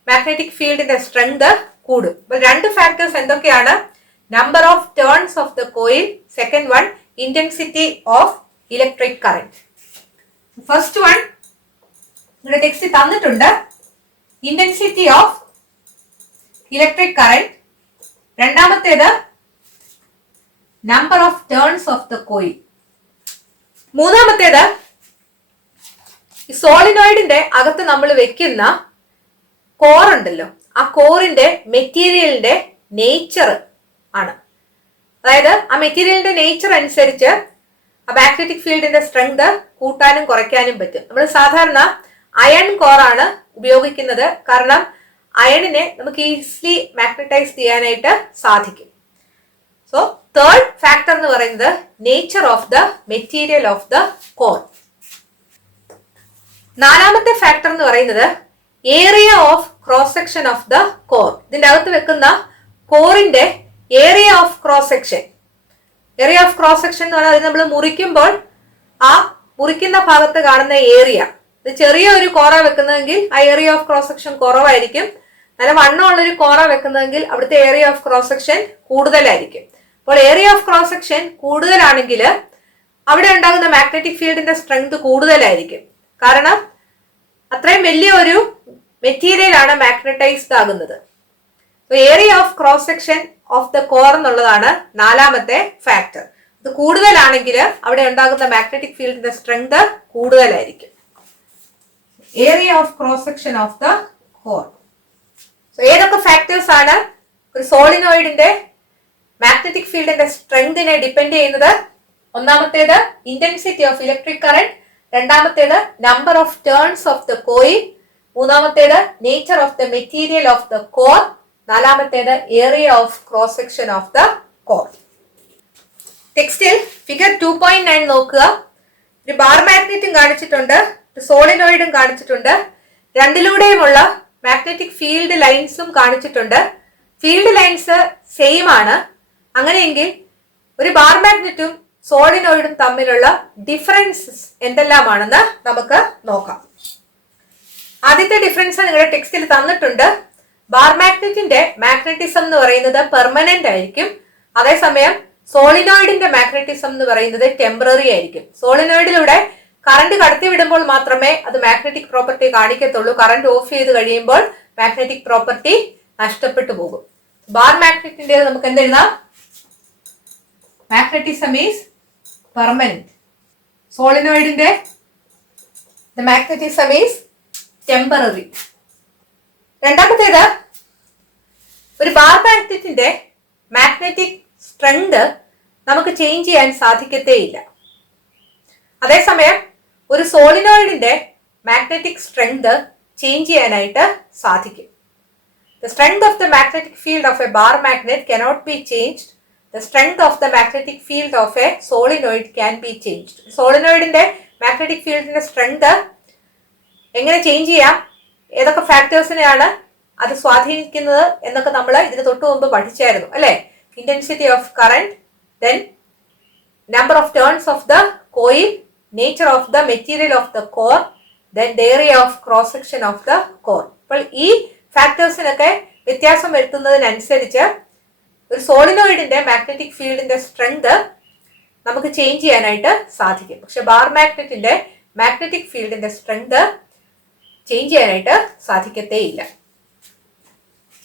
മാഗ്നറ്റിക് ഫീൽഡിന്റെ സ്ട്രെങ്ത് കൂടും. അപ്പോൾ 2 ഫാക്ടേഴ്സ് എന്തൊക്കെയാണ്? Number of turns of the coil, second one intensity of electric current. First one ഇവിടെ ടെക്സ്റ്റ് തന്നിട്ടുണ്ട്, ഇന്റൻസിറ്റി ഓഫ് ഇലക്ട്രിക് കറന്റ്. രണ്ടാമത്തേത് number of turns of the coil. മൂന്നാമത്തേത് സോളിനോയിഡിന്റെ അകത്ത് നമ്മൾ വെക്കുന്ന കോർ ഉണ്ടല്ലോ, ആ കോറിന്റെ മെറ്റീരിയലിന്റെ നേച്ചർ ആണ്. അതായത് ആ മെറ്റീരിയലിന്റെ നേച്ചർ അനുസരിച്ച് ആ മാഗ്നറ്റിക് ഫീൽഡിന്റെ സ്ട്രെങ്ത് കൂട്ടാനും കുറയ്ക്കാനും പറ്റും. നമ്മൾ സാധാരണ അയൺ കോറാണ് ഉപയോഗിക്കുന്നത്, കാരണം അയണിനെ നമുക്ക് ഈസിലി മാഗ്നറ്റൈസ് ചെയ്യാനായിട്ട് സാധിക്കും. സോ തേർഡ് ഫാക്ടർ എന്ന് പറയുന്നത് nature of the material of the core. നാലാമത്തെ ഫാക്ടർ എന്ന് പറയുന്നത് area of cross section of the core. ഇതിന്റെ അകത്ത് വെക്കുന്ന കോറിന്റെ area of cross section. Area of cross section എന്ന് പറഞ്ഞാൽ നമ്മൾ മുറിക്കുമ്പോൾ ആ മുറിക്കുന്ന ഭാഗത്ത് കാണുന്ന ഏരിയ. ഇത് ചെറിയ ഒരു കോറ വെക്കുന്നതെങ്കിൽ ആ ഏരിയ ഓഫ് ക്രോസ് സെക്ഷൻ കുറവായിരിക്കും. നല്ല വണ്ണമുള്ളൊരു കോറ വെക്കുന്നതെങ്കിൽ അവിടുത്തെ ഏരിയ ഓഫ് ക്രോസ് സെക്ഷൻ കൂടുതലായിരിക്കും. അപ്പോൾ ഏരിയ ഓഫ് ക്രോസ് സെക്ഷൻ കൂടുതലാണെങ്കിൽ അവിടെ ഉണ്ടാകുന്ന മാഗ്നറ്റിക് ഫീൽഡിന്റെ സ്ട്രെങ്ത് കൂടുതലായിരിക്കും. കാരണം അത്രയും വലിയ ഒരു മെറ്റീരിയൽ ആണ് മാഗ്നറ്റൈസ്ഡ് ആകുന്നത്. Area of cross section of the core എന്നുള്ളതാണ് നാലാമത്തെ ഫാക്ടർ. ഇത് കൂടുതലാണെങ്കിൽ അവിടെ ഉണ്ടാകുന്ന മാഗ്നറ്റിക് ഫീൽഡിന്റെ സ്ട്രെങ്ത് കൂടുതലായിരിക്കും. Area of cross section of the core. ഏതൊക്കെ ഫാക്ടേഴ്സ് ആണ് ഒരു സോളിനോയിഡിന്റെ മാഗ്നറ്റിക് ഫീൽഡിന്റെ സ്ട്രെങ്തിനെ ഡിപ്പെൻഡ് ചെയ്യുന്നത്? ഒന്നാമത്തേത് ഇന്റൻസിറ്റി ഓഫ് ഇലക്ട്രിക് കറന്റ്, രണ്ടാമത്തേത് number of turns of the coil, മൂന്നാമത്തേത് nature of the material of the core, നാലാമത്തേത് area of cross section of the core. ടെക്സ്റ്റിൽ ഫിഗർ 2.9 നോക്കുക. ഒരു ബാർ മാഗ്നറ്റും കാണിച്ചിട്ടുണ്ട്, ഒരു സോളിനോയിഡും കാണിച്ചിട്ടുണ്ട്, രണ്ടിലൂടെയുമുള്ള മാഗ്നറ്റിക് ഫീൽഡ് ലൈൻസും കാണിച്ചിട്ടുണ്ട്. ഫീൽഡ് ലൈൻസ് സെയിം ആണ്. അങ്ങനെയെങ്കിൽ ഒരു ബാർ മാഗ്നറ്റും സോളിനോയിഡും തമ്മിലുള്ള ഡിഫറൻസസ് എന്തെല്ലാമാണെന്ന് നമുക്ക് നോക്കാം. ആദ്യത്തെ ഡിഫറൻസ് നിങ്ങളുടെ ടെക്സ്റ്റിൽ തന്നിട്ടുണ്ട്. ബാർ മാഗ്നറ്റിന്റെ മാഗ്നറ്റിസം എന്ന് പറയുന്നത് പെർമനന്റ് ആയിരിക്കും. അതേസമയം സോളിനോയിഡിന്റെ മാഗ്നറ്റിസം എന്ന് പറയുന്നത് ടെമ്പററി ആയിരിക്കും. സോളിനോയിഡിലൂടെ കറണ്ട് കടത്തി വിടുമ്പോൾ മാത്രമേ അത് മാഗ്നറ്റിക് പ്രോപ്പർട്ടി കാണിക്കത്തുള്ളൂ. കറണ്ട് ഓഫ് ചെയ്ത് കഴിയുമ്പോൾ മാഗ്നറ്റിക് പ്രോപ്പർട്ടി നഷ്ടപ്പെട്ടു പോകും. ബാർ മാഗ്നറ്റിന്റെ നമുക്ക് എന്തെഴുതാം? Magnetism is permanent. സോളിനോയിഡിന്റെ മാഗ്നറ്റിസം ഈസ് ടെമ്പററി. രണ്ടാമത്തേത്, ഒരു ബാർ മാഗ്നറ്റിന്റെ മാഗ്നറ്റിക് സ്ട്രെങ്ത് നമുക്ക് ചേഞ്ച് ചെയ്യാൻ സാധിക്കത്തേയില്ല. അതേസമയം ഒരു സോളിനോയിഡിന്റെ മാഗ്നറ്റിക് സ്ട്രെങ്ത് ചേഞ്ച് ചെയ്യാനായിട്ട് സാധിക്കും. The strength of the magnetic field of a bar magnet cannot be changed. The strength of the magnetic field of a solenoid can be changed. സോളിനോയിഡിന്റെ മാഗ്നറ്റിക് ഫീൽഡിന്റെ സ്ട്രെങ്ത് എങ്ങനെ ചേഞ്ച് ചെയ്യാം, ഏതൊക്കെ ഫാക്ടേഴ്സിനെയാണ് അത് സ്വാധീനിക്കുന്നത് എന്നൊക്കെ നമ്മൾ ഇതിന് തൊട്ട് മുമ്പ് പഠിച്ചായിരുന്നു അല്ലെ? Intensity of current, then number of turns of the coil, nature of the material of the core, then the area of cross section of the core. അപ്പോൾ ഈ ഫാക്ടേഴ്സിനൊക്കെ വ്യത്യാസം വരുത്തുന്നതിനനുസരിച്ച് ഒരു സോളിനോയിഡിന്റെ മാഗ്നറ്റിക് ഫീൽഡിന്റെ സ്ട്രെങ്ത് നമുക്ക് ചേഞ്ച് ചെയ്യാനായിട്ട് സാധിക്കും. പക്ഷെ ബാർ മാഗ്നറ്റിന്റെ മാഗ്നറ്റിക് ഫീൽഡിന്റെ സ്ട്രെങ്ത് ചേഞ്ച് ചെയ്യാനായിട്ട് സാധിക്കത്തേയില്ല.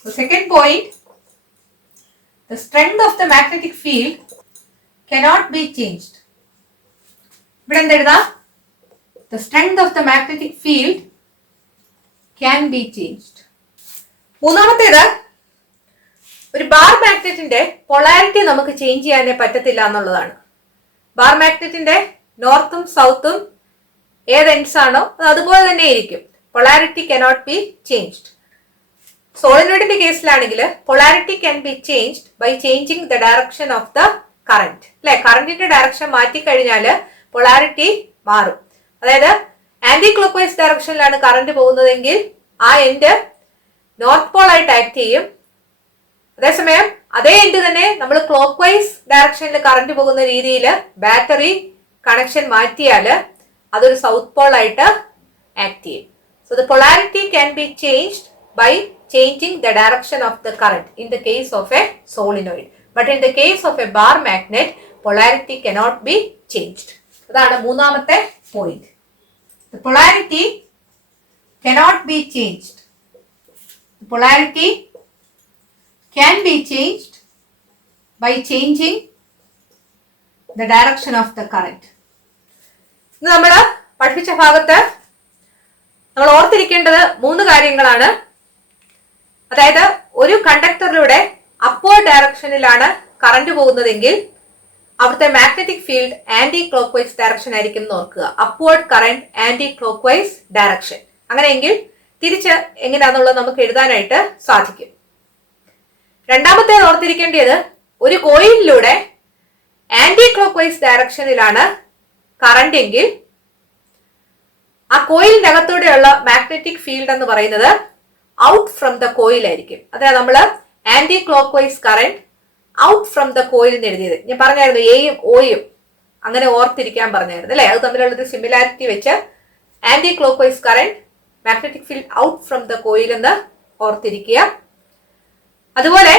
Second point, the strength of the magnetic field cannot be changed. ഇവിടെ എന്തെഴുതാം? The strength of the magnetic field can be changed. മൂന്നാമത്തേത്, ഒരു ബാർ മാഗ്നറ്റിന്റെ പൊളാരിറ്റി നമുക്ക് ചേഞ്ച് ചെയ്യാനേ പറ്റത്തില്ല എന്നുള്ളതാണ്. ബാർ മാഗ്നറ്റിന്റെ നോർത്തും സൗത്തും ഏത് എൻഡ്സ് ആണോ അത് അതുപോലെ തന്നെ ഇരിക്കും. Polarity cannot be changed. സോളിനോയിഡിന്റെ കേസിലാണെങ്കിൽ polarity can be changed by changing the direction of the current. അല്ലെ, കറന്റിന്റെ ഡയറക്ഷൻ മാറ്റിക്കഴിഞ്ഞാൽ പൊളാരിറ്റി മാറും. അതായത് ആന്റി ക്ലോക്ക് വൈസ് ഡയറക്ഷനിലാണ് കറന്റ് പോകുന്നതെങ്കിൽ ആ എൻഡ് നോർത്ത് പോൾ ആയിട്ട് ആക്ട് ചെയ്യും. അതേസമയം അതേ എൻഡ് തന്നെ നമ്മൾ ക്ലോക്ക് വൈസ് ഡയറക്ഷനിൽ കറന്റ് പോകുന്ന രീതിയിൽ ബാറ്ററി കണക്ഷൻ മാറ്റിയാൽ അതൊരു സൗത്ത് പോൾ ആയിട്ട് ആക്ട് ചെയ്യും. So the polarity can be changed by changing the direction of the current in the case of a solenoid, but in the case of a bar magnet polarity cannot be changed. അതാണ് മൂന്നാമത്തെ point. The polarity cannot be changed. The polarity can be changed by changing the direction of the current. ഇന്ന് നമ്മൾ പഠിപ്പിച്ച ഭാഗത്ത് നമ്മൾ ഓർത്തിരിക്കേണ്ടത് മൂന്ന് കാര്യങ്ങളാണ്. അതായത് ഒരു കണ്ടക്ടറിലൂടെ അപ്വേർഡ് ഡയറക്ഷനിലാണ് കറന്റ് പോകുന്നതെങ്കിൽ അവിടുത്തെ magnetic field anti clock vice direction ആയിരിക്കും എന്ന് ഓർക്കുക. Upward current anti clock vice direction. അങ്ങനെയെങ്കിൽ തിരിച്ച് എങ്ങനെയാണെന്നുള്ളത് നമുക്ക് എഴുതാനായിട്ട് സാധിക്കും. രണ്ടാമത്തേത് ഓർത്തിരിക്കേണ്ടത്, ഒരു കോയിലിലൂടെ ആന്റി ക്ലോക്ക് വൈസ് ഡയറക്ഷനിലാണ് കറന്റ് എങ്കിൽ ആ കോയിലിന്റെ അകത്തൂടെയുള്ള മാഗ്നറ്റിക് ഫീൽഡ് എന്ന് പറയുന്നത് ഔട്ട് ഫ്രം ദ കോയിൽ ആയിരിക്കും. അതായത് നമ്മൾ anti clock vice current out from the coil എന്ന് എഴുതിയത് ഞാൻ പറഞ്ഞായിരുന്നു. എയും ഓയും അങ്ങനെ ഓർത്തിരിക്കാൻ പറഞ്ഞായിരുന്നു അല്ലെ? അത് തമ്മിലുള്ളൊരു സിമിലാരിറ്റി വെച്ച് anti clock vice current magnetic field out from the coil എന്ന് ഓർത്തിരിക്കുക. അതുപോലെ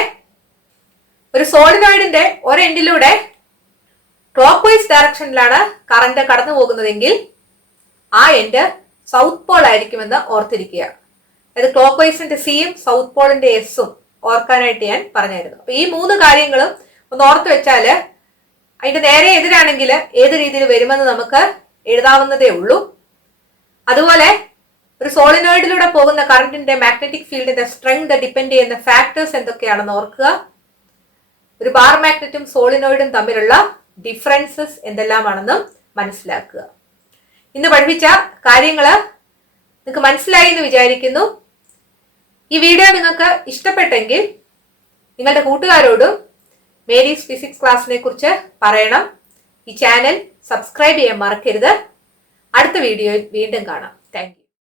ഒരു സോളിനോയിഡിന്റെ ഒരെൻഡിലൂടെ ക്ലോക്ക് വൈസ് ഡയറക്ഷനിലാണ് കറന്റ് കടന്നു പോകുന്നതെങ്കിൽ ആ എൻഡ് സൗത്ത് പോൾ ആയിരിക്കുമെന്ന് ഓർത്തിരിക്കുക. അതായത് ക്ലോക്ക് വൈസിന്റെ സിയും സൗത്ത് പോളിന്റെ എസും ഓർക്കാനായിട്ട് ഞാൻ പറഞ്ഞായിരുന്നു. അപ്പൊ ഈ 3 കാര്യങ്ങളും ഒന്ന് ഓർത്ത് വെച്ചാല് അതിന്റെ നേരെ എതിരാണെങ്കിൽ ഏത് രീതിയിൽ വരുമെന്ന് നമുക്ക് എഴുതാവുന്നതേ ഉള്ളൂ. അതുപോലെ ഒരു സോളിനോയിഡിലൂടെ പോകുന്ന കറന്റിന്റെ മാഗ്നറ്റിക് ഫീൽഡിന്റെ സ്ട്രെങ്ത് ഡിപ്പെൻഡ് ചെയ്യുന്ന ഫാക്ടേഴ്സ് എന്തൊക്കെയാണെന്ന് ഓർക്കുക. ഒരു ബാർ മാഗ്നറ്റും സോളിനോയിഡും തമ്മിലുള്ള ഡിഫറൻസസ് എന്തെല്ലാമാണെന്നും മനസ്സിലാക്കുക. ഇന്ന് പഠിപ്പിച്ച കാര്യങ്ങള് നിങ്ങൾക്ക് മനസ്സിലായി എന്ന് വിചാരിക്കുന്നു. ഈ വീഡിയോ നിങ്ങൾക്ക് ഇഷ്ടപ്പെട്ടെങ്കിൽ നിങ്ങളുടെ കൂട്ടുകാരോടും മേരീസ് ഫിസിക്സ് ക്ലാസ്സിനെ കുറിച്ച് പറയണം. ഈ ചാനൽ സബ്സ്ക്രൈബ് ചെയ്യാൻ മറക്കരുത്. അടുത്ത വീഡിയോയിൽ വീണ്ടും കാണാം. Thank you.